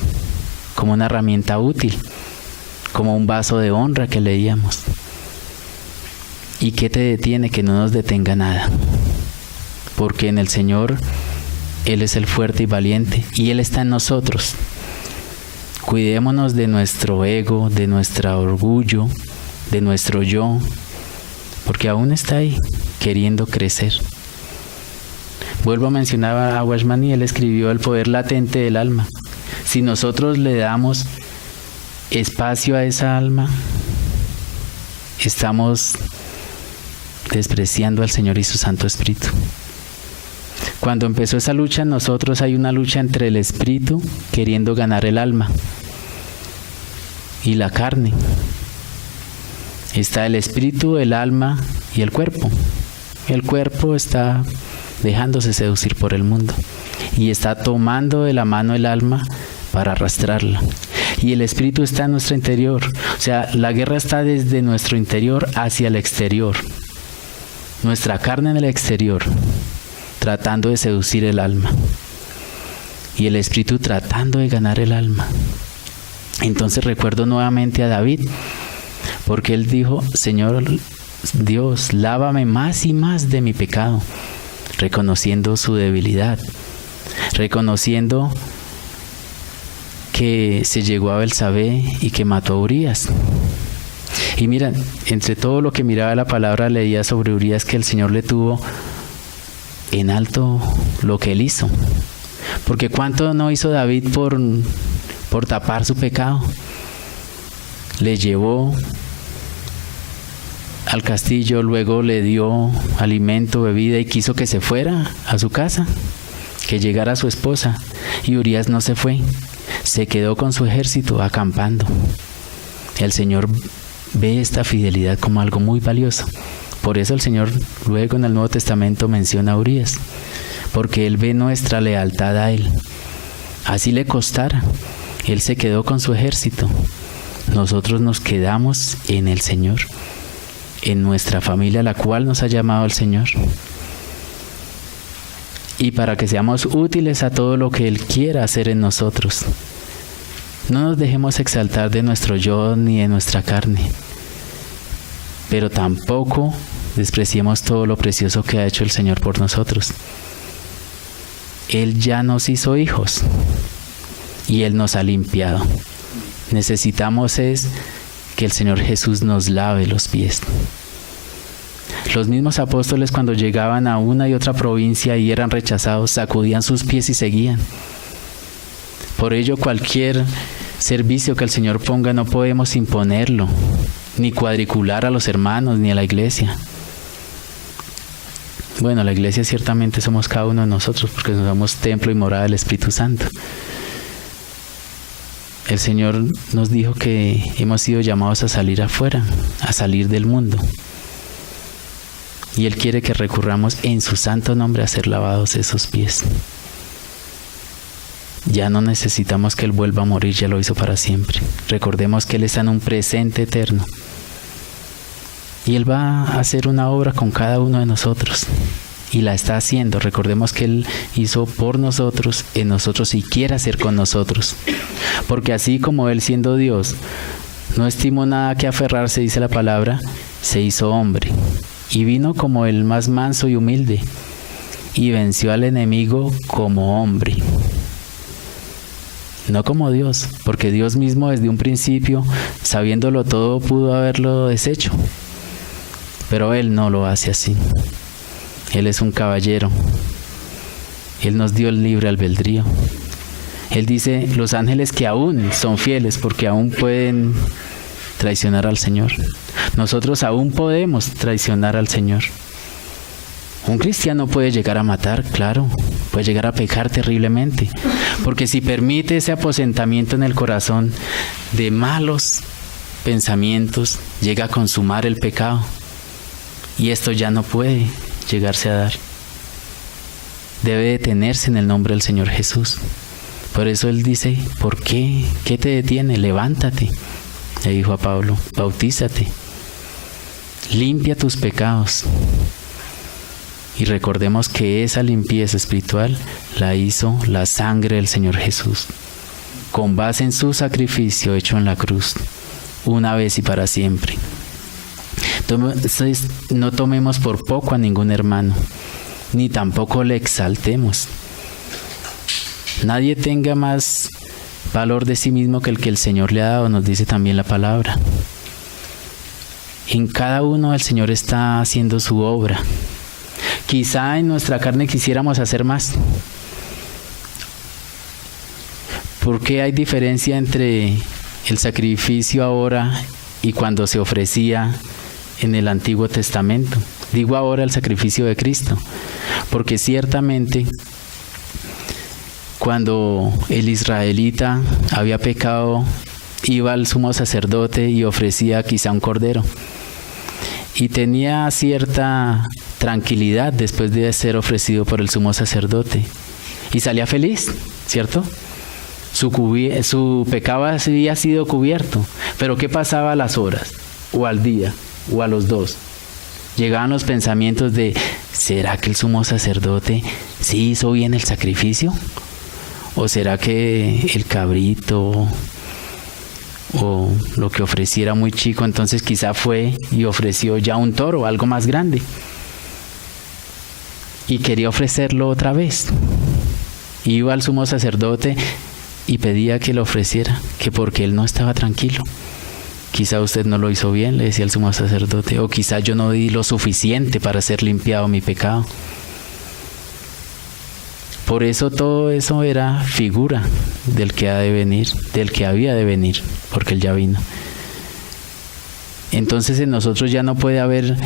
como una herramienta útil, como un vaso de honra que leíamos. ¿Y qué te detiene? Que no nos detenga nada. Porque en el Señor, Él es el fuerte y valiente, y Él está en nosotros. Cuidémonos de nuestro ego, de nuestro orgullo, de nuestro yo, porque aún está ahí, queriendo crecer. Vuelvo a mencionar a Watchman, y él escribió El poder latente del alma. Si nosotros le damos espacio a esa alma, estamos despreciando al Señor y su Santo Espíritu. Cuando empezó esa lucha en nosotros, hay una lucha entre el espíritu queriendo ganar el alma y la carne. Está el espíritu, el alma y el cuerpo. El cuerpo está dejándose seducir por el mundo y está tomando de la mano el alma para arrastrarla. Y el espíritu está en nuestro interior. O sea, la guerra está desde nuestro interior hacia el exterior. Nuestra carne en el exterior, tratando de seducir el alma. Y el espíritu tratando de ganar el alma. Entonces recuerdo nuevamente a David, porque él dijo: Señor Dios, lávame más y más de mi pecado, reconociendo su debilidad, reconociendo que se llegó a Belsabé y que mató a Urías. Y mira, entre todo lo que miraba la palabra, leía sobre Urías que el Señor le tuvo en alto lo que él hizo. Porque ¿cuánto no hizo David por tapar su pecado? Le llevó al castillo, luego le dio alimento, bebida y quiso que se fuera a su casa, que llegara su esposa. Y Urías no se fue, se quedó con su ejército acampando. El Señor ve esta fidelidad como algo muy valioso. Por eso el Señor luego en el Nuevo Testamento menciona a Urías, porque Él ve nuestra lealtad a Él. Así le costara, Él se quedó con su ejército. Nosotros nos quedamos en el Señor, en nuestra familia, a la cual nos ha llamado el Señor. Y para que seamos útiles a todo lo que Él quiera hacer en nosotros. No nos dejemos exaltar de nuestro yo ni de nuestra carne, pero tampoco despreciemos todo lo precioso que ha hecho el Señor por nosotros. Él ya nos hizo hijos y Él nos ha limpiado. Necesitamos es que el Señor Jesús nos lave los pies. Los mismos apóstoles, cuando llegaban a una y otra provincia y eran rechazados, sacudían sus pies y seguían. Por ello, cualquier servicio que el Señor ponga no podemos imponerlo, ni cuadricular a los hermanos, ni a la iglesia. Bueno, la iglesia ciertamente somos cada uno de nosotros, porque somos templo y morada del Espíritu Santo. El Señor nos dijo que hemos sido llamados a salir afuera, a salir del mundo. Y Él quiere que recurramos en su santo nombre a ser lavados esos pies. Ya no necesitamos que Él vuelva a morir, ya lo hizo para siempre. Recordemos que Él está en un presente eterno. Y Él va a hacer una obra con cada uno de nosotros. Y la está haciendo. Recordemos que Él hizo por nosotros, en nosotros y quiere hacer con nosotros. Porque así como Él, siendo Dios, no estimó nada que aferrarse, dice la palabra, se hizo hombre. Y vino como el más manso y humilde. Y venció al enemigo como hombre. No como Dios, porque Dios mismo desde un principio, sabiéndolo todo, pudo haberlo deshecho. Pero Él no lo hace así. Él es un caballero. Él nos dio el libre albedrío. Él dice, los ángeles que aún son fieles, porque aún pueden traicionar al Señor. Nosotros aún podemos traicionar al Señor. Un cristiano puede llegar a matar, claro, puede llegar a pecar terriblemente, porque si permite ese aposentamiento en el corazón de malos pensamientos, llega a consumar el pecado, y esto ya no puede llegarse a dar. Debe detenerse en el nombre del Señor Jesús. Por eso Él dice, ¿por qué? ¿Qué te detiene? Levántate, le dijo a Pablo, bautízate, limpia tus pecados. Y recordemos que esa limpieza espiritual la hizo la sangre del Señor Jesús, con base en su sacrificio hecho en la cruz, una vez y para siempre. Entonces, no tomemos por poco a ningún hermano, ni tampoco le exaltemos. Nadie tenga más valor de sí mismo que el que el Señor le ha dado, nos dice también la palabra. En cada uno el Señor está haciendo su obra. Quizá en nuestra carne quisiéramos hacer más. ¿Por qué hay diferencia entre el sacrificio ahora y cuando se ofrecía en el Antiguo Testamento? Digo ahora el sacrificio de Cristo, porque ciertamente cuando el israelita había pecado, iba al sumo sacerdote y ofrecía quizá un cordero. Y tenía cierta tranquilidad después de ser ofrecido por el sumo sacerdote. Y salía feliz, ¿cierto? Su pecado había sido cubierto. Pero ¿qué pasaba a las horas? O al día, o a los dos. Llegaban los pensamientos de, ¿será que el sumo sacerdote sí hizo bien el sacrificio? ¿O será que el cabrito o lo que ofreciera muy chico, entonces quizá fue y ofreció ya un toro, algo más grande, y quería ofrecerlo otra vez? Iba al sumo sacerdote y pedía que lo ofreciera, que porque él no estaba tranquilo. Quizá usted no lo hizo bien, le decía el sumo sacerdote, o quizá yo no di lo suficiente para ser limpiado mi pecado. Por eso todo eso era figura del que ha de venir, del que había de venir, porque Él ya vino. Entonces en nosotros ya no puede haber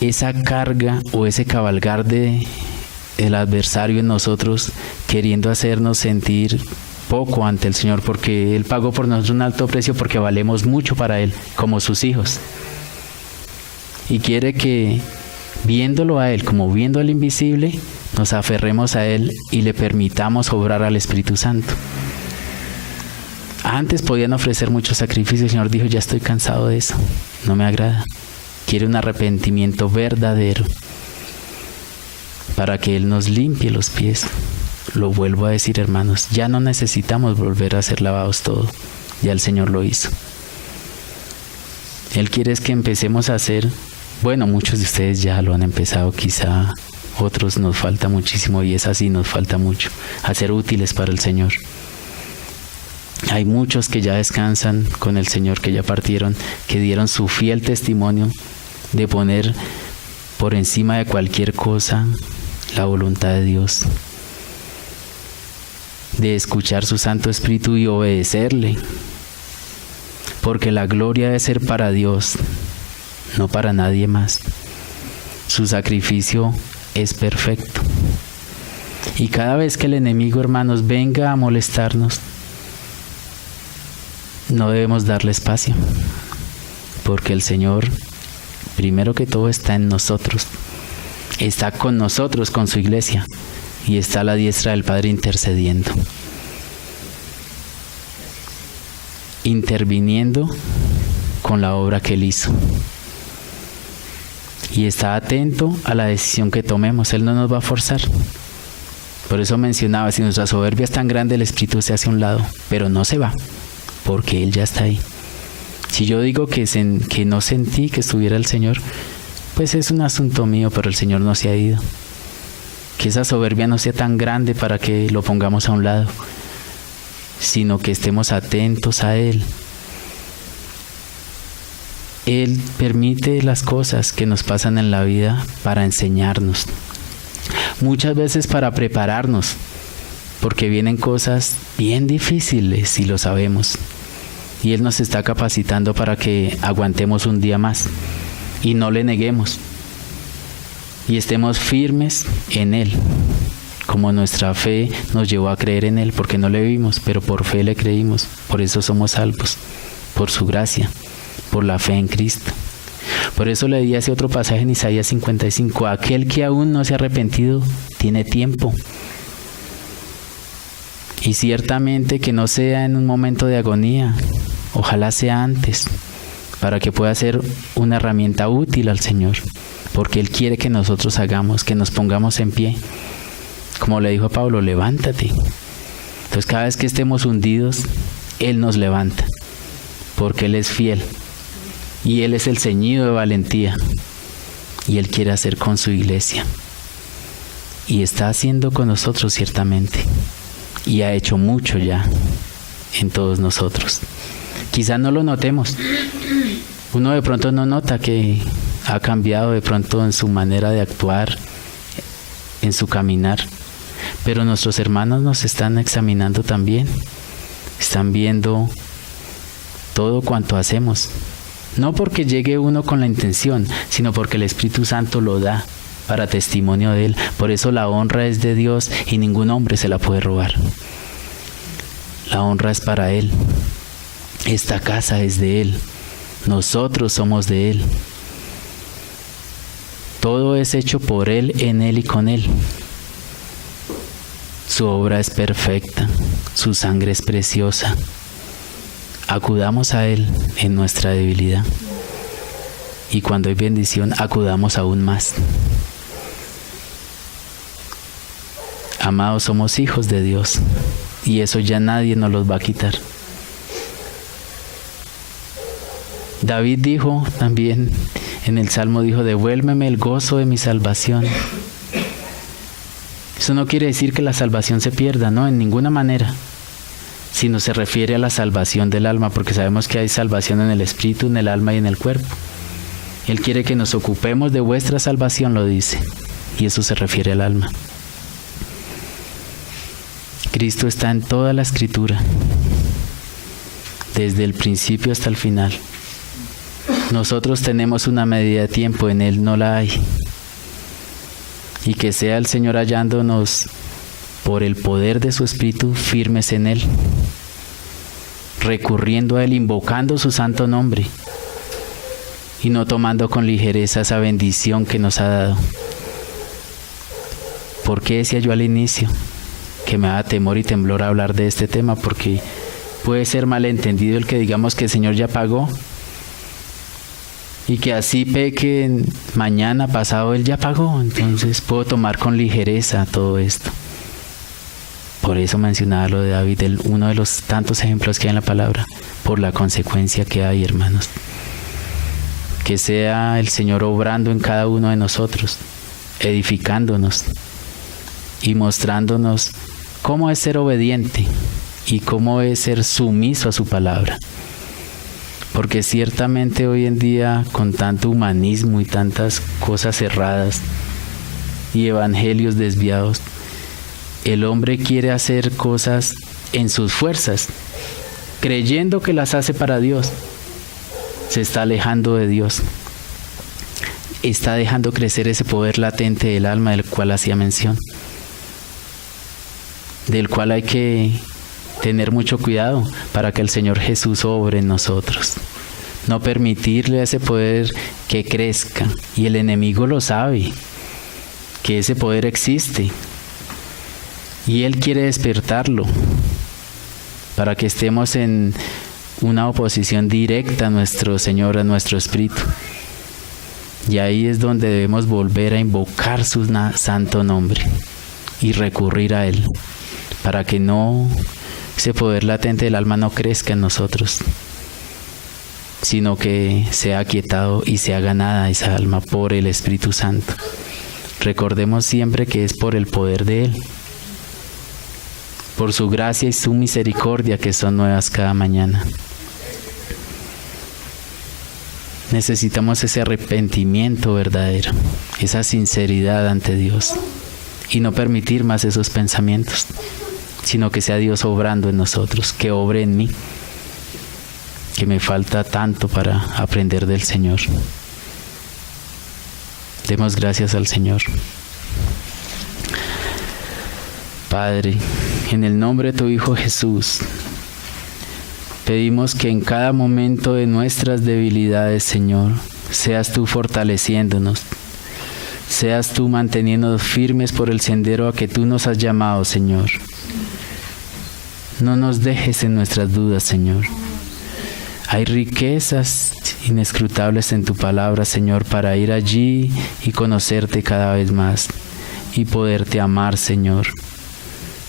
esa carga o ese cabalgar del adversario en nosotros, queriendo hacernos sentir poco ante el Señor, porque Él pagó por nosotros un alto precio, porque valemos mucho para Él, como sus hijos. Y quiere que, viéndolo a Él como viendo al invisible, nos aferremos a Él y le permitamos obrar al Espíritu Santo. Antes podían ofrecer muchos sacrificios, el Señor dijo, ya estoy cansado de eso, no me agrada. Quiere un arrepentimiento verdadero para que Él nos limpie los pies. Lo vuelvo a decir, hermanos, ya no necesitamos volver a ser lavados todo, ya el Señor lo hizo. Él quiere es que empecemos a hacer, bueno, muchos de ustedes ya lo han empezado, quizá otros nos falta muchísimo, y es así, nos falta mucho, a ser útiles para el Señor. Hay muchos que ya descansan con el Señor, que ya partieron, que dieron su fiel testimonio de poner por encima de cualquier cosa la voluntad de Dios, de escuchar su Santo Espíritu y obedecerle, porque la gloria debe ser para Dios, no para nadie más. Su sacrificio es perfecto. Y cada vez que el enemigo, hermanos, venga a molestarnos, no debemos darle espacio, porque el Señor, primero que todo, está en nosotros, está con nosotros, con su iglesia, y está a la diestra del Padre intercediendo, interviniendo con la obra que Él hizo. Y está atento a la decisión que tomemos. Él no nos va a forzar. Por eso mencionaba, si nuestra soberbia es tan grande, el Espíritu se hace a un lado, pero no se va, porque Él ya está ahí. Si yo digo que no sentí que estuviera el Señor, pues es un asunto mío, pero el Señor no se ha ido. Que esa soberbia no sea tan grande para que lo pongamos a un lado, sino que estemos atentos a Él. Él permite las cosas que nos pasan en la vida para enseñarnos. Muchas veces para prepararnos, porque vienen cosas bien difíciles y lo sabemos. y Él nos está capacitando para que aguantemos un día más y no le neguemos y estemos firmes en Él, como nuestra fe nos llevó a creer en Él, porque no le vimos, pero por fe le creímos. Por eso somos salvos, por su gracia, por la fe en Cristo. Por eso leí ese otro pasaje en Isaías 55, aquel que aún no se ha arrepentido tiene tiempo. Y ciertamente que no sea en un momento de agonía, ojalá sea antes, para que pueda ser una herramienta útil al Señor, porque Él quiere que nosotros hagamos, que nos pongamos en pie. Como le dijo a Pablo, levántate. Entonces cada vez que estemos hundidos, Él nos levanta, porque Él es fiel. Y Él es el ceñido de valentía. Y Él quiere hacer con su iglesia. Y está haciendo con nosotros ciertamente. Y ha hecho mucho ya en todos nosotros. Quizá no lo notemos. Uno de pronto no nota que ha cambiado de pronto en su manera de actuar, en su caminar. Pero nuestros hermanos nos están examinando también. Están viendo todo cuanto hacemos. No porque llegue uno con la intención, sino porque el Espíritu Santo lo da para testimonio de Él. Por eso la honra es de Dios y ningún hombre se la puede robar. La honra es para Él. Esta casa es de Él. Nosotros somos de Él. Todo es hecho por Él, en Él y con Él. Su obra es perfecta, su sangre es preciosa. Acudamos a Él en nuestra debilidad. Y cuando hay bendición, acudamos aún más. Amados, somos hijos de Dios. Y eso ya nadie nos los va a quitar. David dijo también, en el Salmo dijo, devuélveme el gozo de mi salvación. Eso no quiere decir que la salvación se pierda, no, en ninguna manera. Sino se refiere a la salvación del alma, porque sabemos que hay salvación en el espíritu, en el alma y en el cuerpo. Él quiere que nos ocupemos de vuestra salvación, lo dice, y eso se refiere al alma. Cristo está en toda la Escritura, desde el principio hasta el final. Nosotros tenemos una medida de tiempo, en Él no la hay. Y que sea el Señor hallándonos por el poder de su Espíritu firmes en Él, recurriendo a Él, invocando su santo nombre y no tomando con ligereza esa bendición que nos ha dado. ¿Por qué decía yo al inicio que me da temor y temblor hablar de este tema? Porque puede ser malentendido el que digamos que el Señor ya pagó y que así peque mañana, pasado, Él ya pagó. Entonces puedo tomar con ligereza todo esto. Por eso mencionaba lo de David, uno de los tantos ejemplos que hay en la palabra, por la consecuencia que hay, hermanos. Que sea el Señor obrando en cada uno de nosotros, edificándonos y mostrándonos cómo es ser obediente y cómo es ser sumiso a su palabra. Porque ciertamente hoy en día, con tanto humanismo y tantas cosas erradas y evangelios desviados, el hombre quiere hacer cosas en sus fuerzas, creyendo que las hace para Dios. Se está alejando de Dios. Está dejando crecer ese poder latente del alma del cual hacía mención. Del cual hay que tener mucho cuidado para que el Señor Jesús obre en nosotros. No permitirle a ese poder que crezca. Y el enemigo lo sabe, que ese poder existe. Y Él quiere despertarlo para que estemos en una oposición directa a nuestro Señor, a nuestro Espíritu. Y ahí es donde debemos volver a invocar su santo nombre y recurrir a Él, para que ese poder latente del alma no crezca en nosotros, sino que sea aquietado y sea ganada esa alma por el Espíritu Santo. Recordemos siempre que es por el poder de Él, por su gracia y su misericordia que son nuevas cada mañana. Necesitamos ese arrepentimiento verdadero, esa sinceridad ante Dios y no permitir más esos pensamientos, sino que sea Dios obrando en nosotros, que obre en mí. que me falta tanto para aprender del Señor. Demos gracias al Señor. Padre, en el nombre de tu Hijo Jesús, pedimos que en cada momento de nuestras debilidades, Señor, seas tú fortaleciéndonos, seas tú manteniéndonos firmes por el sendero a que tú nos has llamado, Señor. No nos dejes en nuestras dudas, Señor. Hay riquezas inescrutables en tu palabra, Señor, para ir allí y conocerte cada vez más y poderte amar, Señor.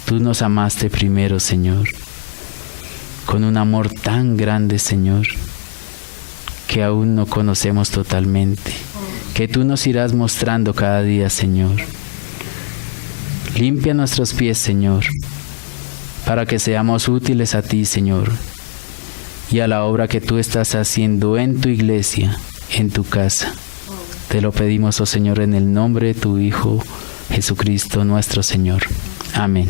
Tú nos amaste primero, Señor, con un amor tan grande, Señor, que aún no conocemos totalmente, que tú nos irás mostrando cada día, Señor. Limpia nuestros pies, Señor, para que seamos útiles a ti, Señor, y a la obra que tú estás haciendo en tu iglesia, en tu casa. Te lo pedimos, oh Señor, en el nombre de tu Hijo Jesucristo, nuestro Señor. Amén.